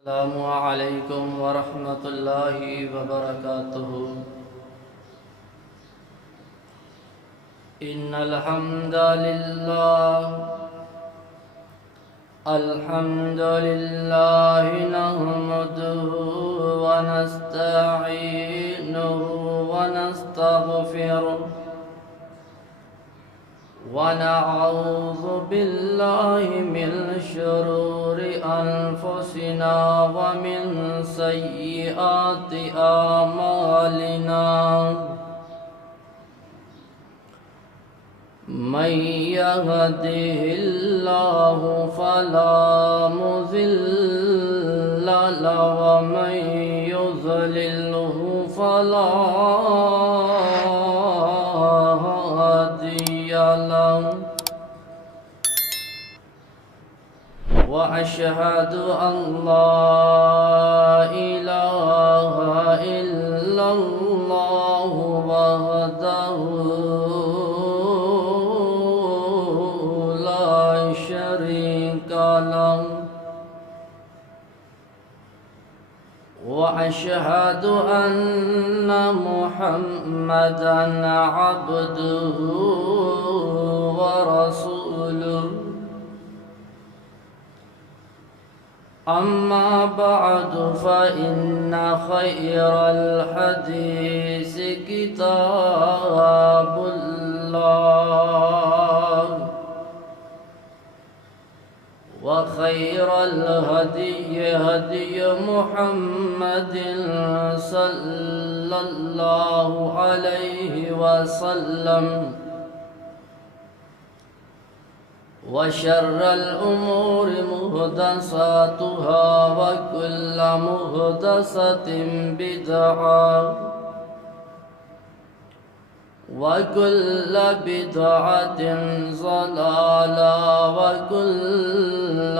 السلام عليكم ورحمة الله وبركاته. إن الحمد لله نحمده ونستعينه ونستغفره ونعوذ بالله من شرور أنفسنا ومن سيئات أعمالنا. من يهده الله فلا مضل له ومن يضلله فلا هادي له. وأشهد أن لا إله إلا الله وحده لا شريك له. وأشهد أن محمدًا عبده ورسوله. أما بعد فإن خير الحديث كتاب الله وخير الهدي هدي محمد صلى الله عليه وسلم. وشر الأمور محدثاتها وكل محدثة بدعة وكل بدعة ضلالة وكل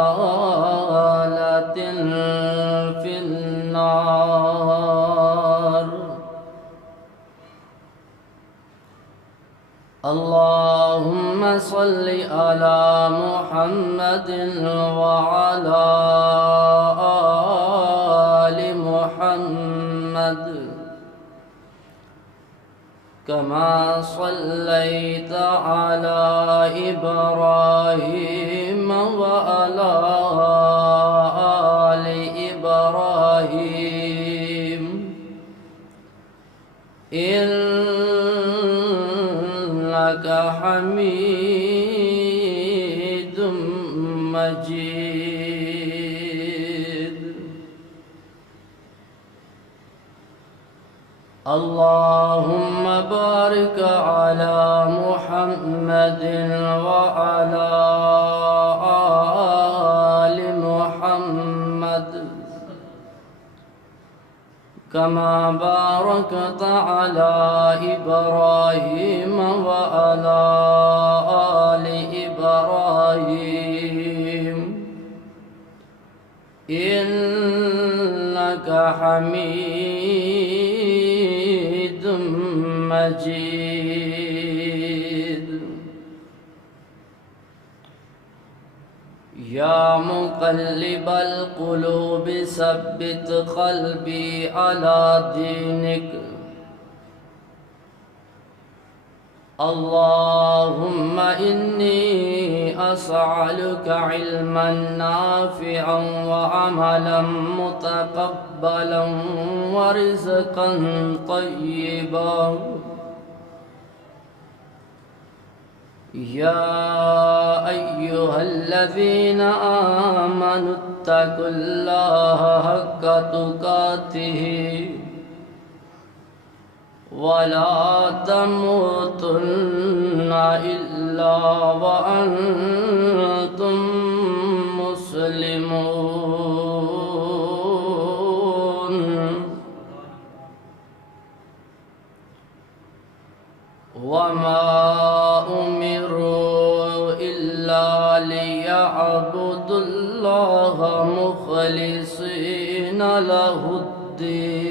ضلالة في النار. اللهم صل على محمد وعلى آل محمد كما صليت على إبراهيم وعلى آل إبراهيم إنك حميد مجيد. اللهم بارك على محمد وعلى آل محمد كما باركت على إبراهيم وعلى آل إبراهيم إنك حميد مجيد. يا مقلب القلوب ثبت قلبي على دينك. اللهم إني أسألك علما نافعا وعملا متقبلا ورزقا طيبا. يا أيها الذين آمنوا اتقوا الله حق تقاته ولا تموتن إلا وأنتم مسلمون. وما أمروا إلا ليعبدوا الله مخلصين له الدين.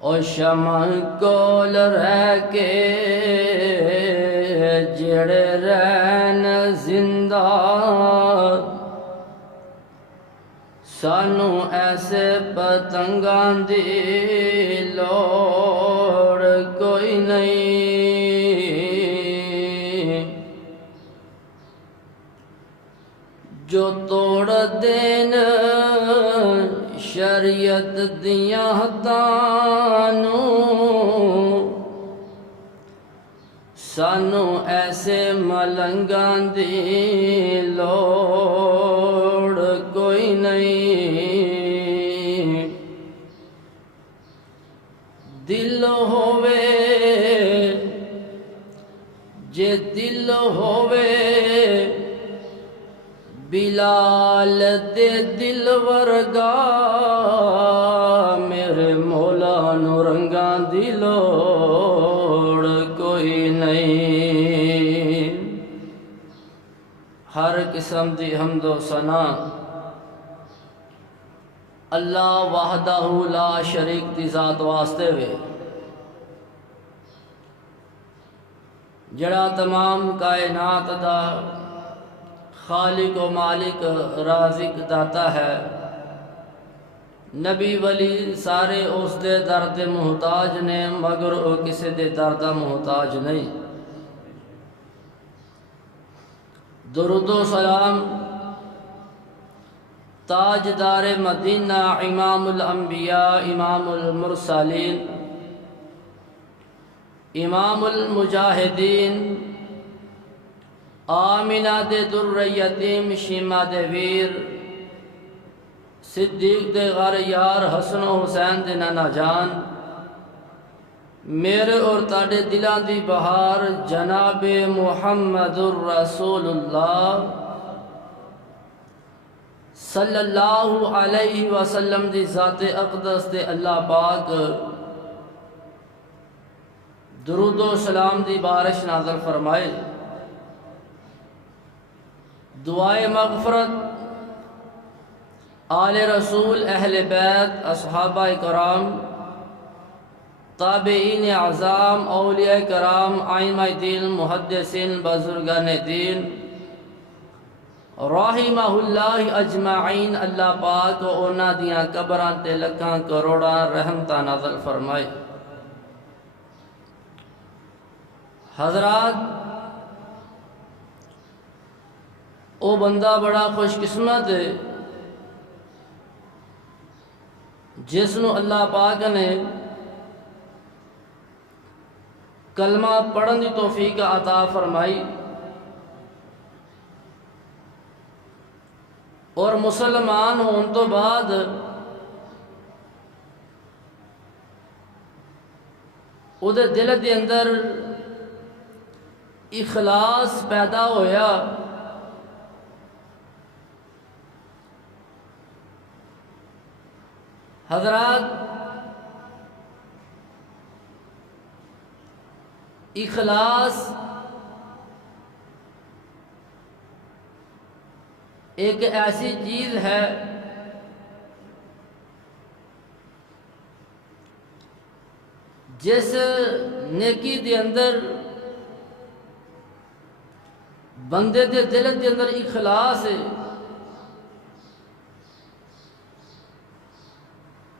او شمع کول رہ کے جڑے رہن زندہ سانو ایسے پتنگاں دی لوڑ کوئی نہیں جو توڑ دین شریعت دیاں حداں سانو ایسے ملنگاں دی لوڑ کوئی نہیں دل ہووے جے دل ہووے بلال دے دل ورگا میرے مولا نو رنگاں دی لوڑ کوئی نہیں ہر قسم دی حمد و ثنا اللہ وحدہ لا شریک دی ذات واسطے وے جڑا تمام کائنات دا خالق و مالک رازق داتا ہے نبی ولی سارے اس دے درد محتاج نے مگر وہ کسی دے درد محتاج نہیں درود و سلام تاجدار مدینہ امام الانبیاء امام المرسلین امام المجاہدین آمینہ دے در یتیم شیمہ دے ویر صدیق دے غار یار حسن و حسین دے نانا جان میرے اور تاڑے دلان دی بہار جناب محمد الرسول اللہ صلی اللہ علیہ وسلم دی ذات اقدس دے اللہ پاک درود و سلام دی بارش نازل فرمائے دعائے مغفرت آل رسول اہل بیت اصحابہ کرام تابعین اعظام اولیاء کرام ائمہ دین محدثین بزرگان دین رحمہ اللہ اجمعین اللہ پاک و اونا دیاں قبران تے لکھاں کروڑا رحمتہ نازل فرمائے حضرات او بندہ بڑا خوش قسمت ہے جس نو اللہ پاک نے کلمہ پڑھن دی توفیق عطا فرمائی اور مسلمان ہون تو بعد او دے دل دے اندر اخلاص پیدا ہویا حضرات اخلاص ایک ایسی چیز ہے جس نیکی دے اندر بندے دے دل دے اندر اخلاص ہے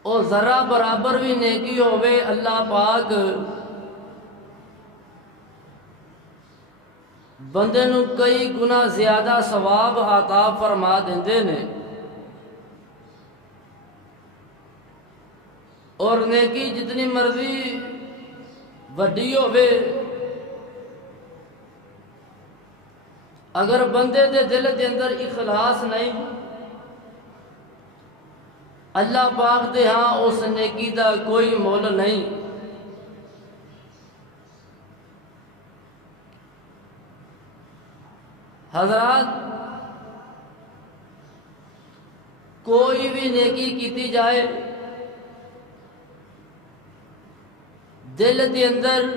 اور ذرا برابر بھی نیکی ہوئے اللہ پاک بندے نو کئی گنا زیادہ ثواب عطا فرما دیندے نے اور نیکی جتنی مرضی وڈی ہوئے اگر بندے دے دل دے اندر اخلاص نہیں اللہ پاک دے ہاں اس نیکی دا کوئی مول نہیں حضرات کوئی بھی نیکی کیتی جائے دل دے اندر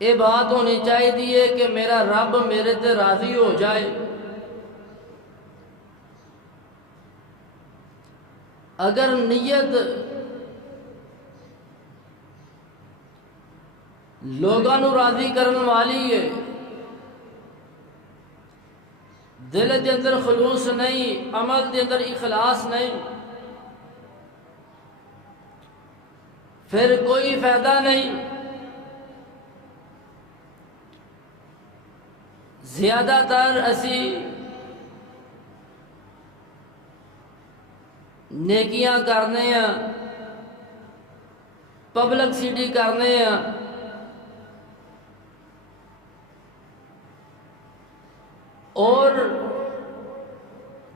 یہ بات ہونی چاہیے کہ میرا رب میرے تے راضی ہو جائے اگر نیت لوگاں نو راضی کرن والی ہے، دل دے اندر خلوص نہیں، عمل دے اندر اخلاص نہیں، پھر کوئی فائدہ نہیں۔ زیادہ تر اسی نیکیاں کرنے ہیں، پبلک سٹی کرنے ہیں، اور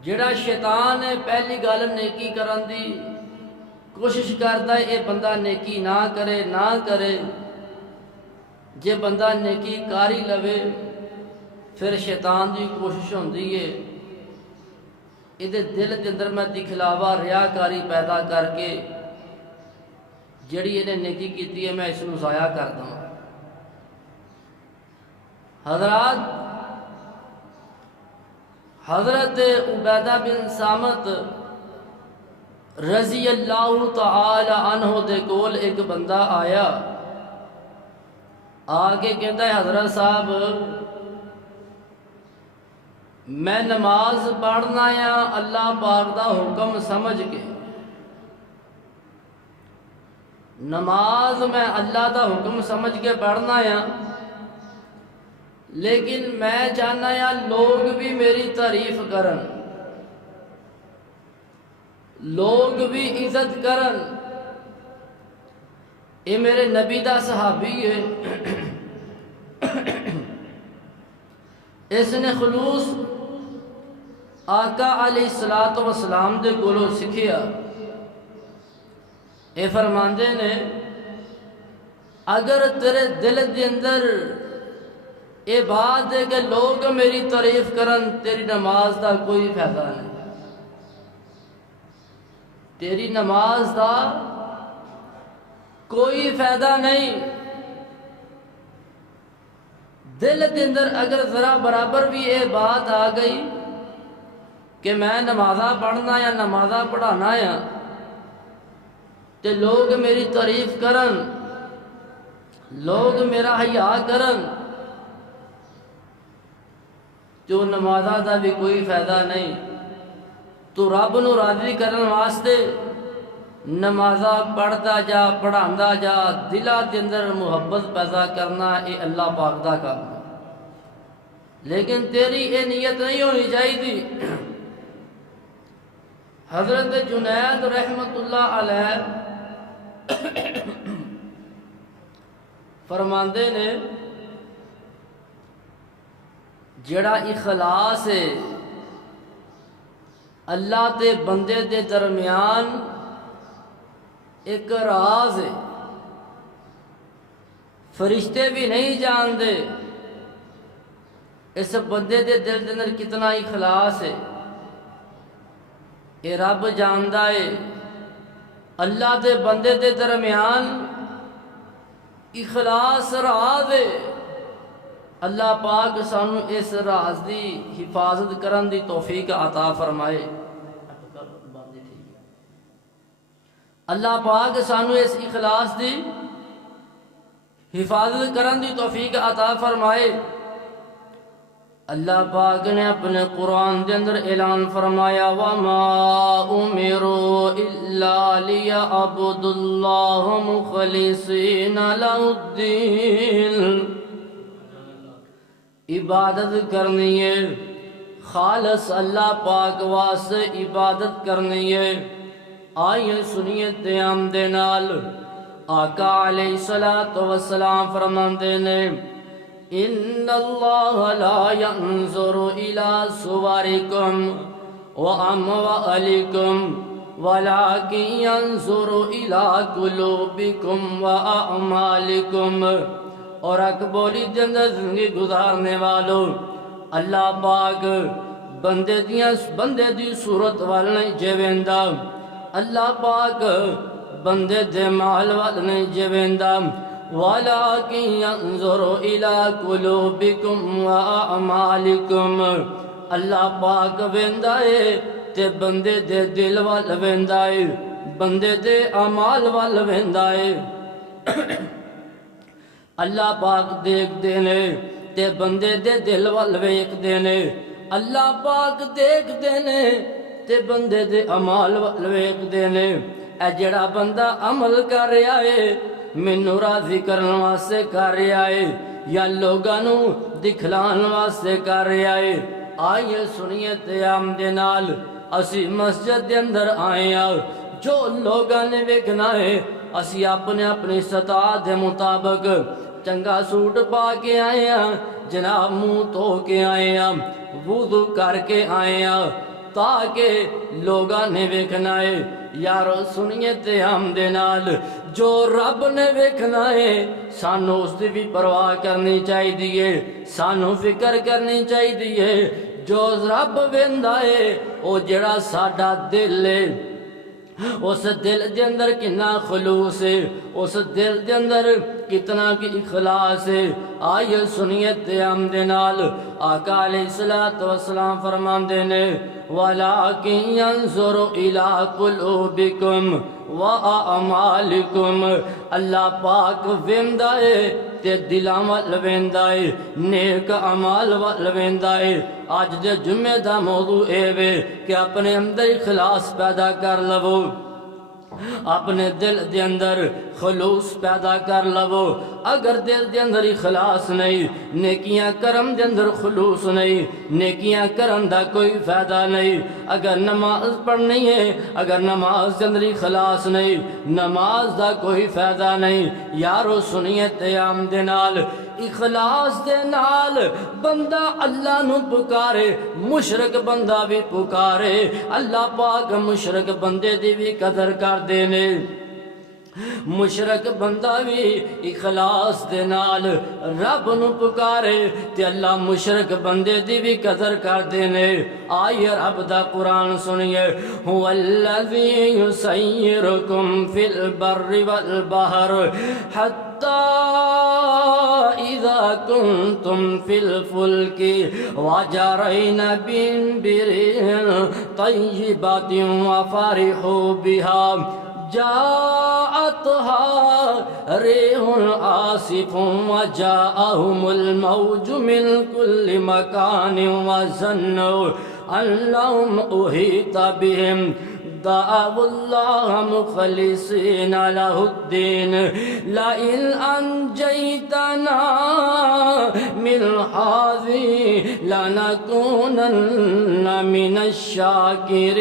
جڑا شیطان ہے پہلی گل نیکی کرن دی کوشش کرتا ہے، یہ بندہ نیکی نہ کرے۔ جے بندہ نیکی کاری لوے پھر شیطان دی کوشش ہوندی ہے یہ دل کے اندر میں دکھلاوا ریاکاری پیدا کر کے جڑی یہ نیکی کیتی ہے میں اس نو ضائع کر دوں۔ حضرات، حضرت عبیدہ بن صامت رضی اللہ تعالی عنہ دے کول ایک بندہ آیا، آگے کہتا ہے حضرت صاحب میں نماز پڑھنا یا اللہ پاک دا حکم سمجھ کے، نماز میں اللہ دا حکم سمجھ کے پڑھنا یا، لیکن میں چاہنا یا لوگ بھی میری تعریف کرن، لوگ بھی عزت کرن۔ یہ میرے نبی دا صحابی ہے، اس نے خلوص آقا علیہ السلام دے کولوں سکھیا۔ اے فرماندے نے اگر تیرے دل دے اندر یہ بات ہے کہ لوگ میری تعریف کرن، تیری نماز دا کوئی فائدہ نہیں، تیری نماز دا کوئی فائدہ نہیں۔ دل کے اندر اگر ذرا برابر بھی یہ بات آ گئی کہ میں نمازاں پڑھنا یا نمازاں پڑھانا یا تے لوگ میری تعریف کرن، لوگ میرا حیا کرن، تو نمازاں دا بھی کوئی فائدہ نہیں۔ تو رب نو راضی کرن واسطے نمازاں پڑھتا جا، پڑھاندا جا، دلہ کے اندر محبت پیدا کرنا یہ اللہ پاک دا کام ہے، لیکن تیری یہ نیت نہیں ہونی چاہیے۔ حضرت جنید رحمت اللہ علیہ فرماندے نے جڑا اخلاص ہے اللہ تے بندے دے درمیان ایک راز ہے، فرشتے بھی نہیں جاندے اس بندے دے دل دے اندر کتنا اخلاص ہے، یہ رب جاندا ہے۔ اللہ دے بندے دے درمیان اخلاص راز ہے، اللہ پاک سانو اس راز دی حفاظت کرن دی توفیق عطا فرمائے۔ اللہ پاک سانو اس اخلاص دی حفاظت کرن دی توفیق عطا فرمائے۔ اللہ پاک نے اپنے قرآن دے اندر اعلان فرمایا وَمَا أُمِرُوا إِلَّا لِيَعْبُدُوا اللَّهَ مُخْلِصِينَ لَهُ الدِّينَ، عبادت کرنی ہے خالص اللہ پاک واسطے عبادت کرنی ہے۔ آئیے سنیے دیام دے نال آقا علیہ السلام فرماندے نے ان اللہ لا ينظر الى صورکم واموالکم ولكن ينظر الى قلوبکم واعمالکم۔ اور اکبولی جندر زندگی گزارنے والوں اللہ پاک بندے دی صورت وال نہیں جیویندا، اللہ پاک بندے دے مال وال نہیں جیویندا، وَلَكِنْ يَنظُرُ إِلَىٰ قُلُوبِكُمْ وَأَعْمَالِكُمْ۔ اللہ پاک ویندا ہے تے بندے دے دل وال ویندا ہے، بندے دے اعمال وال ویندا ہے۔ اللہ پاک دیکھ دے نے تے بندے دے دل وال ویکھ دے نے، اللہ پاک دیکھ دے نے تے بندے دے اعمال وال ویکھ دے نے۔ اے جڑا بندہ عمل کر رہا ہے مینوں راضی کرن واسطے کر رہا ہے یا لوگاں نوں دکھلان واسطے کر رہا ہے، آئیے سنیے قیام دے نال اسی مسجد دے اندر آئے ہاں، جو لوگاں نے ویکھنا ہے اسی اپنے اپنی استطاعت دے مطابق چنگا سوٹ پا کے آئے ہاں، جناب منہ دھو کے آئے ہاں، وضو کر کے آئے ہاں، تاکہ لوگاں نے ویکھنا ہے۔ یارو سنیے قیام دے نال جو رب نے ویکھنا ہے سانو اس دی بھی پرواہ کرنی چاہیے، سانو فکر کرنی چاہیے۔ جو رب ویندا ہے او جڑا ساڈا دل ہے، اس دل دے اندر کتنا خلوص ہے، اس دل دے اندر کتنا کی اخلاص ہے۔ آئیے سنیے قیام دے نال آقا علیہ الصلوۃ والسلام فرماندے نے وَلَٰكِن يَنظُرُ إِلَىٰ قُلُوبِكُمْ وَأَعْمَالِكُمْ، اللہ پاک ویندا ہے تے دلاں وال ویندا ہے، نیک اعمال وال ویندا ہے۔ آج دے جمعے دا موضوع اے وے کہ اپنے اندر اخلاص پیدا کر لو، اپنے دل دے اندر خلوص پیدا کر لو۔ اگر دل دے اندر اخلاص نہیں، نیکیاں کرم دے اندر خلوص نہیں، نیکیاں کرن دا کوئی فائدہ نہیں۔ اگر نماز پڑھنی ہے، اگر نماز دے اندر اخلاص نہیں، نماز دا کوئی فائدہ نہیں۔ یارو سنیے قیام دے نال اخلاص دے نال بندہ اللہ نو پکارے، مشرک بندہ بھی پکارے، اللہ پاک مشرک بندے دی بھی قدر کر دینے۔ مشرک بندہ بھی اخلاص دے نال رب نو پکارے تے اللہ مشرک بندے دی بھی قدر کر دینے۔ آئیے رب دا قرآن سنیے هو الذی یسیرکم فی البر والبحر حتی اذا کنتم فی الفلک وجرین بريح طیبات وفرحوا بها جاءتها ريح عاصف وجاءهم الموج من كل مكان وظنوا أنهم أحيط بهم دعوا الله مخلصين له الدين لئن أنجيتنا من هذه لنكونن من الشاكرين۔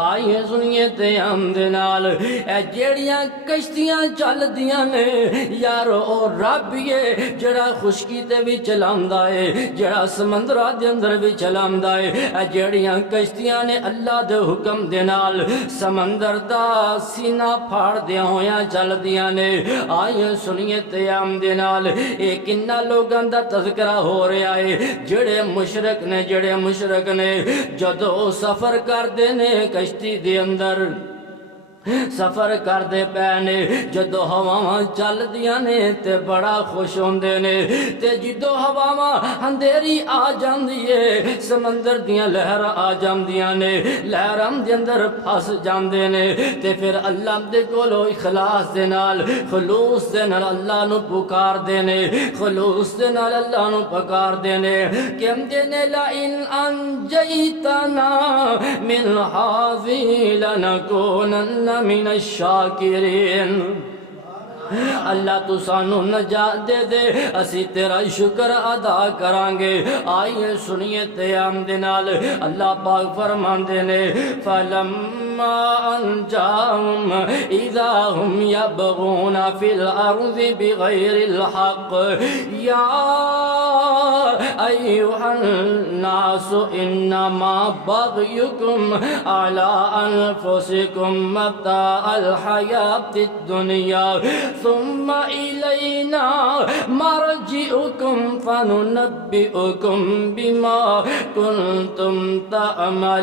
آئیے سنیے قیام دے نال اے جیڑیاں کشتیاں چل دیاں نے یارو او رب یہ جڑا خشکی تے بھی چلاندا ہے، جڑا سمندراں دے اندر بھی چلاندا ہے۔ اے جیڑیاں کشتیاں نے اللہ دے حکم دے نال سمندر دا سینہ پھاڑ دیاں ہویاں چل دیاں نے۔ آئیے سنیے قیام دے نال اے کنا لوگاں دا تذکرہ ہو رہا ہے جڑے مشرک نے جدو سفر کر دے نے کشتی دے اندر سفر کر دے پینے، جدو ہواواں چل دیاں نے تے بڑا خوش ہوندے نے، تے جدو ہواواں اندھیری آ جاندی ہے سمندر دیاں لہر آ جاندیاں نے، لہراں دے اندر پھس جاندے نے، تے پھر اللہ دے کولو اخلاص دے نال خلوص دے نال اللہ نو پکار دینے، خلوص دے نال اللہ نو پکار دینے کہ ہم دینے لَإِنْ أَنْجَيْتَنَا مِنْ هَٰذِهِ لَنَكُونَنَّ من الشاکرین۔ اللہ تو سانو نجات دے دے اسی تیرا شکر ادا کرانگے۔ آئیے سنیے قیام دے نال اللہ پاک فرماندے نے فَلَمَّا أَنْجَاهُمْ إِذَا هُمْ يَبْغُونَ فِي الْأَرْضِ بِغَيْرِ الْحَقِّ يَا أَيُّهَا النَّاسُ إِنَّمَا بَغْيُكُمْ عَلَىٰ أَنفُسِكُمْ مَتَاعَ الْحَيَاةِ الدُّنْيَا ثُمَّ إِلَيْنَا مَرْجِعُكُمْ فَنُنَبِّئُكُمْ بِمَا كُنْتُمْ تَعْمَلُونَ۔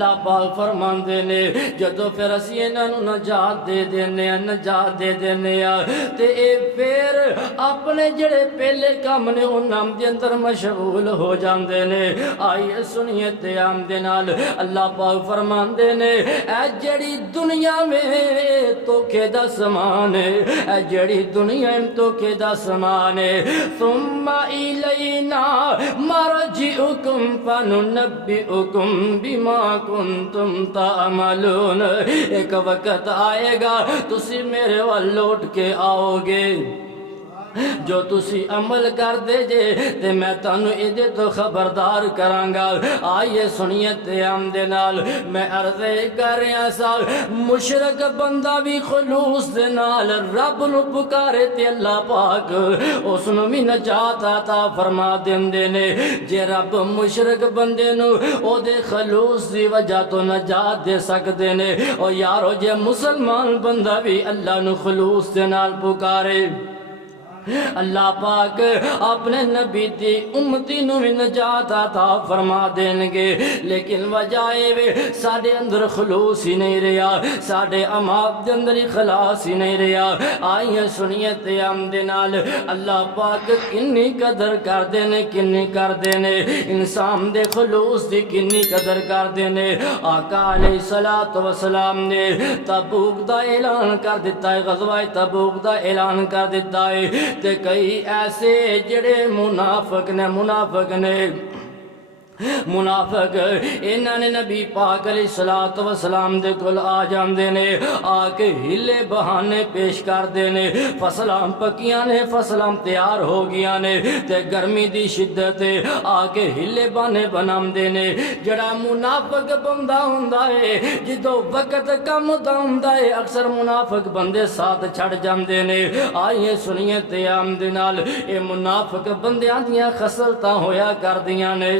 اللہ پاک فرماندے نے جدو پھر اسی انہاں نوں نجات دے دینے ہیں نجات دے دینے ہیں تے اے پھر اپنے جڑے پہلے کام نے انہاں دے اندر مشغول ہو جاندے نے آئیے سنیے تے عام دے نال اللہ پاک فرماندے نے اے جڑی دنیا میں توکے دا سامان ہے اے جڑی دنیا میں توکے دا سامان ہے ثم الینا مرجعکم فننبئکم بما کنتم تعملون ایک وقت آئے گا تسی میرے وال لوٹ کے آؤ گے جو تسی عمل کر دے جے تے میں تانوں ایدے تو خبردار کرانگا آئیے سنیے تے عام دے نال میں عرضے کر رہا سا مشرک بندہ بھی خلوص دے نال رب نو پکارے تے اللہ پاک اس نو بھی نجات عطا فرما دیندے نے جے رب مشرک بندے نو او دے خلوص دی وجہ تو نجات دے سکدے نے او یارو جے مسلمان بندہ بھی اللہ نو خلوص دے نال پکارے اللہ پاک اپنے نبی دی امتی نو بھی نجات عطا فرما دیں گے لیکن وجائے وے ساڑھے اندر خلوص ہی نہیں رہا ساڑھے اماب دے اندر اخلاص ہی نہیں رہا آئیے سنیے تے عام دے نال اللہ پاک کنی قدر کر دینے کنی کر دینے انسان دے خلوص دی کنی قدر کر دینے آقا علیہ السلام نے تبوک دا اعلان کر دیتا ہے غزوہ تبوک دا اعلان کر دیتا ہے تے کئی ایسے جڑے منافق نے منافق انہاں نے نبی پاک علیہ السلام دے کول آ جاندے نے آ کے ہلے بہانے پیش کر دینے فصلاں پکیاں نے فصلاں تیار ہو گیا نے تے گرمی دی شدت آ کے ہلے بہانے بنام دینے جڑا منافق بندہ ہوندا ہے جدو وقت کم دا ہوندا ہے اکثر منافق بندے ساتھ چھڑ جاندے نے آئیے سنیے تے عام دے نال اے منافق بندیاں دیاں خصلتاں ہویا کردیاں نے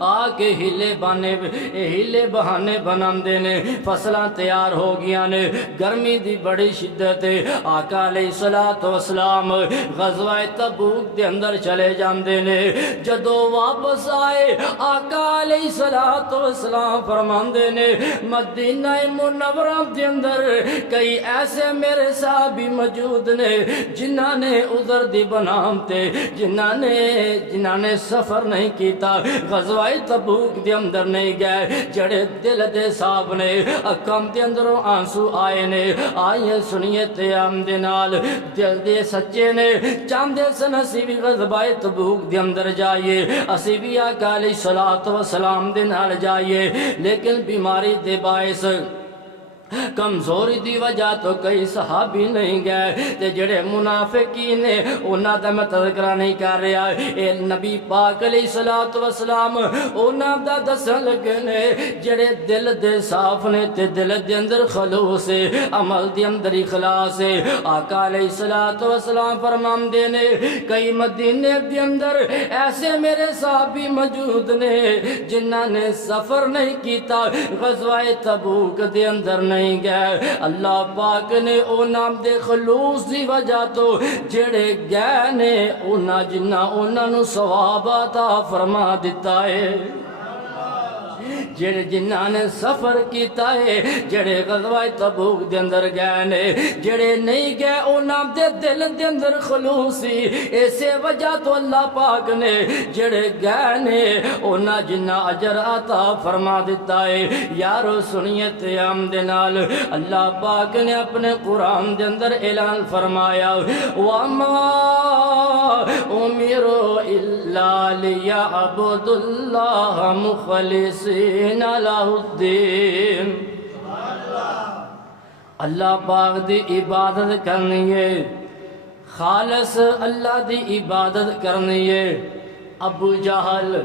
آکے ہلے بہانے بنام دینے فصلاں تیار ہو گیا نے گرمی دی بڑی شدت آقا علیہ السلام غزوہ تبوک دے اندر چلے جاندے نے جدو واپس آئے آقا علیہ السلام فرماندے نے مدینہ منورہ دے اندر کئی ایسے میرے صحابی موجود نے جنہاں نے عذر دی بنام تے جنہاں نے سفر نہیں کیتا غزوہ تبوک دے اندر نہیں گئے جڑے دل دے صاحب نے اکم دے اندروں آنسو آئے نے آئیے سنیے تے عام دے نال دل دے سچے نے چاندے سن اسی بھی غزوہ تبوک دے اندر جائیے اسی بھی آقا علیہ السلام دے نال جائیے لیکن بیماری دے باعث کمزوری دی وجہ تو کئی صحابی نہیں گئے تے جڑے منافقین نے انہاں دا میں تذکرہ نہیں کر رہا اے نبی پاک علیہ السلام انہاں دا دسن لگنے جڑے دل دے صاف نے تے دل دے اندر خلوص ہے عمل دے اندر اخلاص ہے آقا علیہ السلام فرمان دینے کئی مدینے دے اندر ایسے میرے صحابی موجود نے جنہاں نے سفر نہیں کیتا غزوہ تبوک دے اندر نہیں گئے اللہ پاک نے او نام دے خلوص دی وجہ تو جڑے گئے نے اونا جنہ اونا نو ثواب عطا فرما دیتا ہے جڑے جنہاں نے سفر کیتا ہے جڑے غزوہ تبوک دے اندر گئے نے جڑے نہیں گئے اونا دے دل دے اندر خلوصی ایسے وجہ تو اللہ پاک نے جڑے گئے نے اونا جنہ اجر عطا فرما دیتا ہے یارو سنیت عام دے نال اللہ پاک نے اپنے قرآن دے اندر اعلان فرمایا وَمَا أُمِرُوا إِلَّا لِيَعْبُدُوا اللَّهَ مُخْلِصِينَ لَهُ الدِّينَ اللہ پاک دی عبادت کرنی ہے خالص اللہ دی عبادت کرنی ہے ابو جہل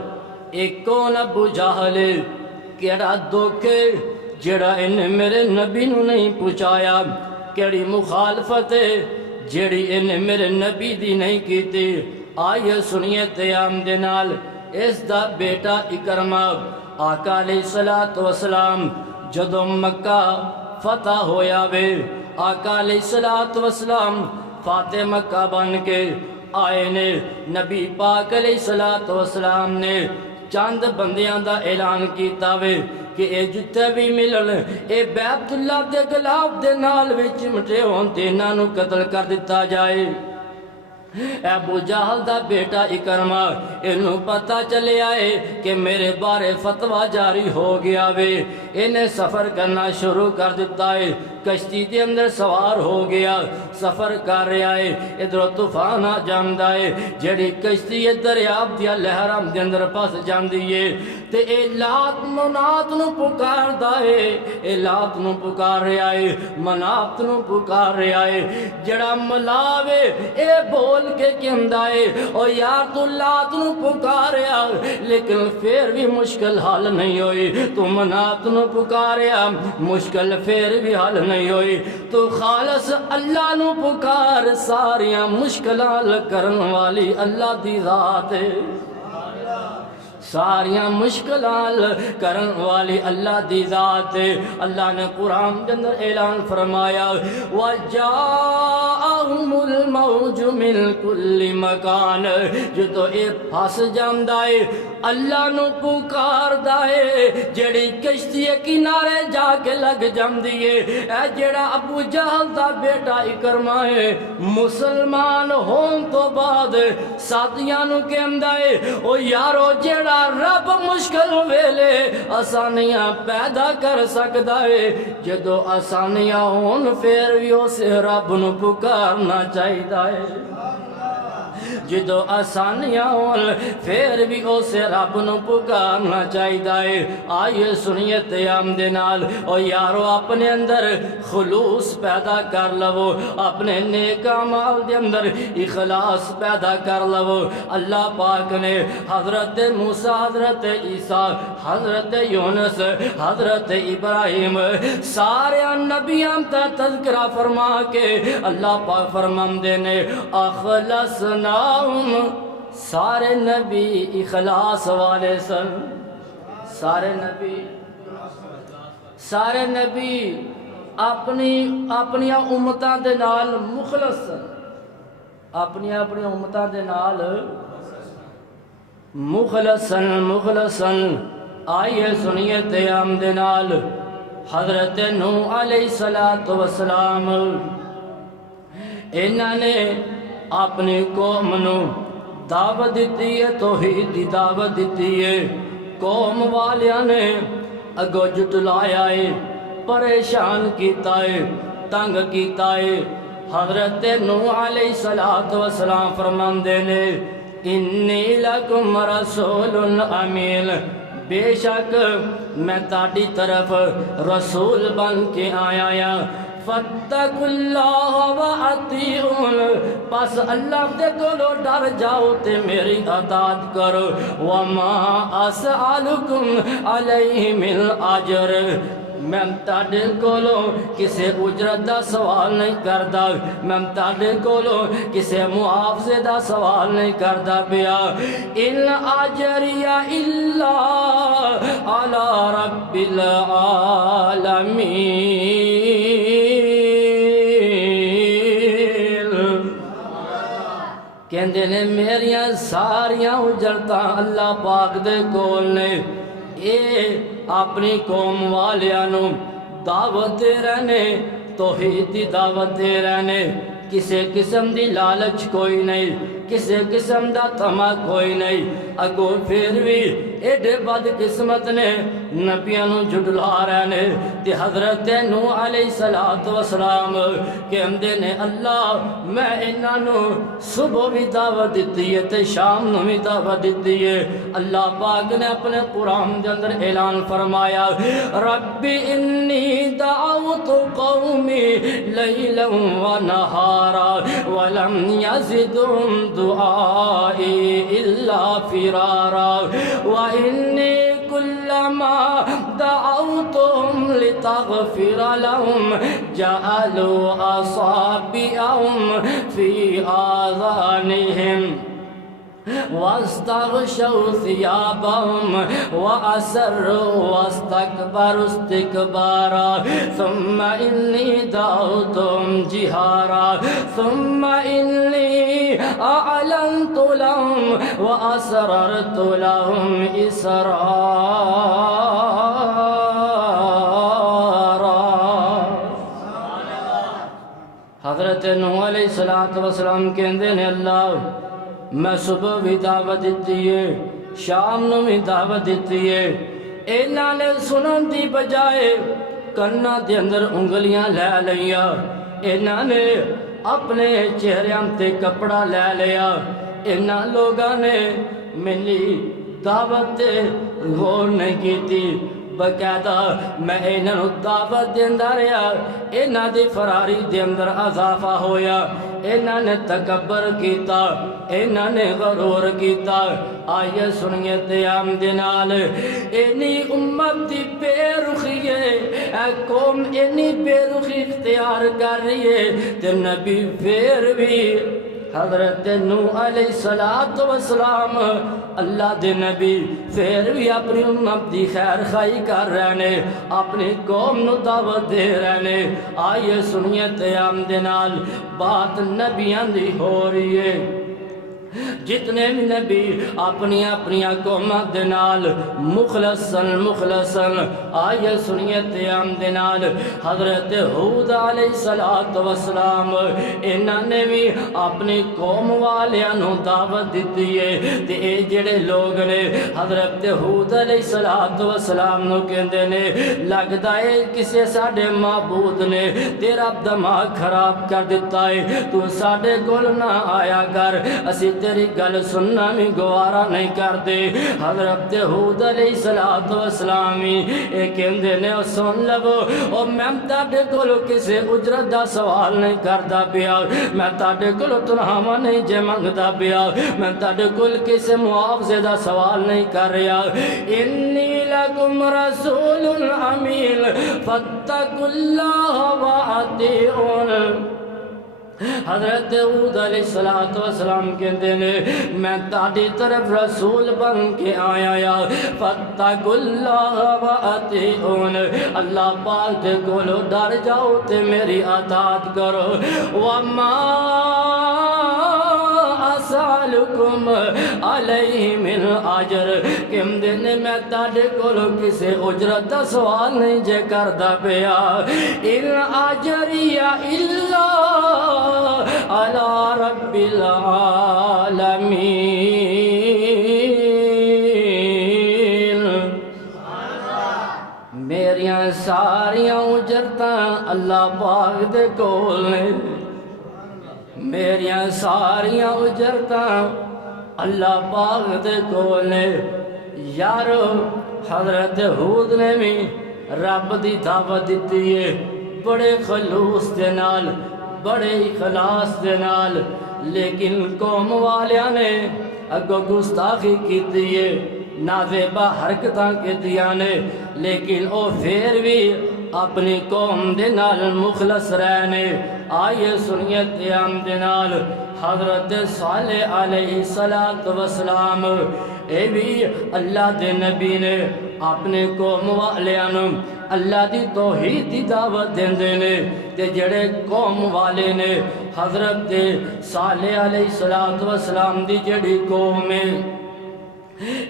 ایک کون ابو جہل کیڑا دھوکے جڑا ان میرے نبی نو نہیں پہنچایا کیڑی مخالفت جڑی ان میرے نبی دی نہیں کیتی آئیے سنیے عام دے نال اس دا بیٹا اکرمہ آقا علیہ السلام جدو مکہ فتح ہویا وے آقا علیہ السلام فاتح مکہ بن کے آئے نے نبی پاک علیہ السلام نے چند بندیاں دا اعلان کیتا وے کہ اے جتے بھی ملن اے بیت اللہ دے گلاب دے نال وچ چمٹے ہون تے انہاں نوں قتل کر دتا جائے۔ ابو جہل دا بیٹا اکرمہ انہوں پتہ چلے آئے کہ میرے بارے فتوہ جاری ہو گیا وے، انہیں سفر کرنا شروع کر دیتا ہے، کشتی دے اندر سوار ہو گیا، سفر کر رہا ہے، ادھر طوفان آ جاندا ہے، جڑی کشتی دریاب دیا لہرام دے اندر پس جاندی ہے تے اے لات منات نو پکاردا ہے، اے لات نو پکار رہا ہے، منات نو پکار رہا ہے، جڑا ملاوے اے بول کے کہندا ہے او یار تو لات نو پکاریا لیکن پھر بھی مشکل حل نہیں ہوئی، تو منات نو پکاریا مشکل پھر بھی حل نہیں ہوئی، تو خالص اللہ نو پکار ساریاں مشکلاں حل کرن والی اللہ دی ذات ہے، ساریاں مشکلات کرن والی اللہ دی ذات ہے۔ اللہ نے قرآن کے اندر اعلان فرمایا وَجَاءَهُمُ الْمَوْجُ مِنْ كُلِّ مَكَانٍ، جو تو اے پھس جاندا ہے اللہ نو پکاردا ہے، جڑی کشتی کنارے جا کے لگ جاندی ہے، اے جڑا ابو جہل دا بیٹا اکرمہ ہے مسلمان ہون تو بعد ساتھیاں نو کہندا ہے او یارو جڑا رب مشکل ویلے آسانیاں پیدا کر سکدا ہے، جدو آسانیاں ہون پھر بھی اسے رب نو پکارنا چاہیدا ہے، جدو آسانیاں ہون پھر بھی اسے رب نو پکارنا چاہیدا ہے۔ آئیے سنیے تیام دے نال او یارو اپنے اندر خلوص پیدا کر لو، اپنے نیک اعمال دے اندر اخلاص پیدا کر لو۔ اللہ پاک نے حضرت موسیٰ، حضرت عیسیٰ، حضرت یونس، حضرت ابراہیم سارے نبیاں تا تذکرہ فرما کے اللہ پاک فرماندے نے اخلصناہم، سارے نبی اخلاص والے سن، سارے نبی اپنی امتاں دے نال مخلص سن، اپنی امتاں دے نال مخلصن۔ آئیے سنیے تیام دے نال حضرت نوح علیہ السلام انہاں نے اپنی قوم نو دعوت دیتی ہے، توحید دی دعوت دیتی ہے، قوم والیاں نے اگو جٹلایا ہے، پریشان کیتا ہے، تنگ کیتا ہے۔ حضرت نوح علیہ السلام فرماندے نے انی لکم رسول امین، بے شک میں تاڑی طرف رسول بن کے آیا یا فَاتَّقُوا اللَّهَ وَأَطِیعُونِ، پس اللہ دے کولو ڈر جاؤ تے میری اطاعت کرو، وَمَا أَسْأَلُكُمْ عَلَيْهِ مِنْ أَجْرٍ، میں تاڑے کولو کسے اجرت دا سوال نہیں کردا، میں تاڑے کولو کسے معاوضے دا سوال نہیں کردا پیا، ان اجریہ الا علی رب العالمین۔ کہندے نے میریاں ساریاں اجرتاں اللہ پاک دے کول نے، اے اپنی قوم والیاں نو دعوت دے رہنے، توحید دی دعوت دے رہنے، کسے قسم دی لالچ کوئی نہیں، کسے قسم دا طمع کوئی نہیں، اگو پھر بھی ایڈے بد قسمت نے نبیاں نو جھٹلا رہنے تے حضرت نوح علیہ السلام کہندے نے اللہ میں انہاں نو صبح بھی دعوت دیتی ہے تے شام نو بھی دعوت دیتی ہے۔ اللہ پاک نے اپنے قرآن دے اندر اعلان فرمایا رب انی دعوت قومی لیلا و نہارا ولم یزدہم دعائی الا فرارا وإني كلما دعوتهم لتغفر لهم جعلوا أصابعهم في آذانهم واستغشوا ثيابهم وأسروا واستكبروا استكبارا ثم إني دعوتهم جهارا ثم إني أعلنت لهم وأسررت لهم إسرارا. حضرت نوح علیہ السلام کہندے نے اللہ میں صبح بھی دعوت دیتی ہے شام نو بھی دعوت دیتی ہے. انہاں نے سنن دی بجائے کنا دے اندر انگلیاں لے لیا. انہاں نے اپنے چہریاں تے کپڑا لے لیا. انہاں لوگاں نے میری دعوت تے غور نہیں کیتی. باقاعدہ میں انہاں دعوت دیندا رہا. انہاں دی فراری دے اندر اضافہ ہویا. انہاں نے تکبر کیتا, انہاں نے غرور کیتا. آئیے سنیے قیام دے نال اینی امت دی بے رخی ہے, اے قوم اینی بے رخی اختیار کر رہی ہے تے نبی پھر بھی حضرت نوح علیہ السلام اللہ دے نبی پھر بھی اپنی امت دی خیر خائی کر رہے نے, اپنی قوم نو دعوت دے رہے نے. آئیے سنیے قیام دے نال بات نبیاں دی ہو رہی ہے. جتنے بھی نبی اپنی قومت دے نال مخلصاً آئیے سنیے قیام دے نال حضرت ہود علیہ السلام انہاں نے بھی اپنی قوم والیاں نو دعوت دیتی ہے. تے اے جڑے لوگ نے حضرت ہود علیہ السلام نو کہندے نے لگدا ہے کسے ساڈے معبود نے تیرا دماغ خراب کر دیتا ہے, تو ساڈے کول نہ آیا کر, اسی تیری گل سننا بھی گوارا نہیں کرتے. حضرت ہود علیہ السلام اے کہندے نے سن لو او میں تاڈے کولوں کسے اجرت دا سوال نہیں کردا پیا, میں تاڈے کولوں تنخواہ نہیں جے منگدا پیا, میں تاڈے کول کسے معاوضے دا سوال نہیں کر رہا. انی لکم رسول امین فاتقوا اللہ واطیعون. حضرت ہود علیہ السلام کہتے ہیں میں تاڑی طرف رسول بن کے آیا یا فاتقوا اللہ واطیعون. اللہ پاک دے کولو ڈر جاؤ تے میری اطاعت کرو. وما اسالکم علیہ من اجر, کہندے نے میں تاڑے کولو کسے اجرت دا سوال نہیں جے کردا پیا. ان اجری الا علی رب العالمین. میریاں ساریاں اجرتاں اللہ پاک دے کول نے, میریاں ساریاں اجرتاں اللہ پاک دے کول نے. یارو حضرت ہود نے بھی رب دی دعوت دیتی ہے بڑے خلوص دے نال, بڑے اخلاص دے نال, لیکن قوم والیاں نے اگو گستاخی کیتی ہے, نازیبا حرکتاں کیتیاں نے, لیکن او پھر بھی اپنی قوم دے نال مخلص رہنے. آئیے سنیے قیام دے نال حضرت صالح علیہ السلام اے بھی اللہ دے نبی نے اپنے قوم والیاں اللہ دی توحید دی دعوت دیندے نے. تے جڑے قوم والے نے حضرت صالح علیہ السلام دی جڑی قوم ہے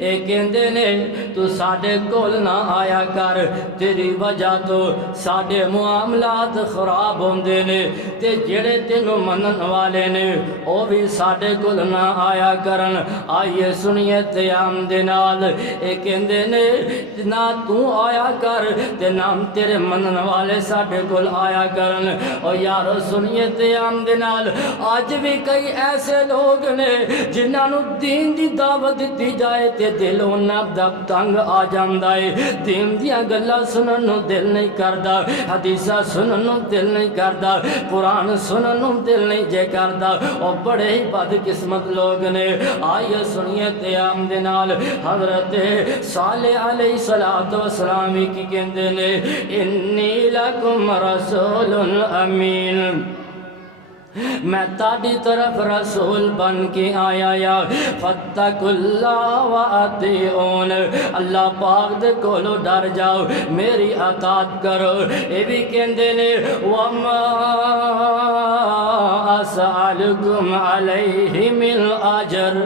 اے کہندے نے تو ساڈے کول نہ آیا کر, تیری وجہ تو ساڈے معاملات خراب ہوندے نے. تے جڑے تینوں منن والے نے او بھی ساڈے کول نہ آیا کرن. آئیے سنیے قیام دے نال اے کہندے نے نہ تو آیا کر تے نہ تیرے منن والے ساڈے کول آیا کرن. او یارو سنیے قیام دے نال اج بھی کئی ایسے لوگ نے جنہاں نو دین دی دعوت دتی جائے تے دل انہاں دا تنگ آ جاندا ہے, دین دیاں گلاں سنن نو دل نہیں کردا, حدیثاں سنن نو دل نہیں کردا, قرآن سنن نو دل نہیں جے کردا. او بڑے ہی بد قسمت لوگ نے. آئیے سنیے قیام دے نال حضرت صالح علیہ السلام کی کہندے نے انی لکم رسول امین, میں تاڑی طرف رسول بن کے آیا یا فاتقوا اللہ واطیعون. اللہ پاک دے کولو ڈر جاؤ, میری اطاعت کرو. اے بھی کہندے نے وما اسالکم اسألکم علیہ من اجر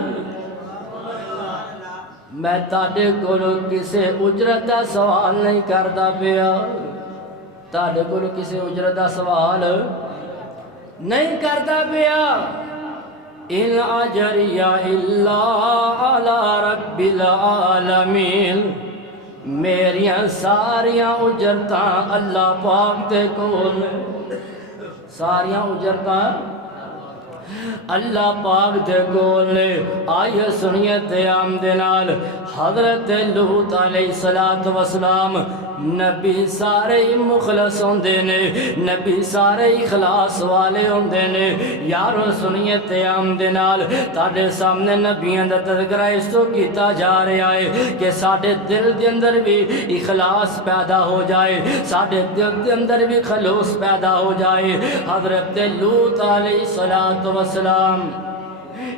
میں تاڑے کولو کسے اجرت دا سوال نہیں کردا پیا تاڑے کولو کسے اجرت دا سوال نہیں کردا پیا ان اجریہ الا علی رب العالمین میریاں ساریاں اجرتاں اللہ پاک دے کول ساریاں اجرتاں اللہ پاک دے کول نے آئیے سنیے قیام دے نال حضرت لوط علیہ السلام نبی سارے مخلص ہوندے نے نبی سارے اخلاص والے ہوندے نے یارو سنیے قیام دے نال تاڑے سامنے نبیاں دا تذکرہ اس تو کیتا جا رہا ہے کہ ساڑے دل دے اندر بھی اخلاص پیدا ہو جائے ساڑے دل دے اندر بھی خلوص پیدا ہو جائے حضرت لوط علیہ السلام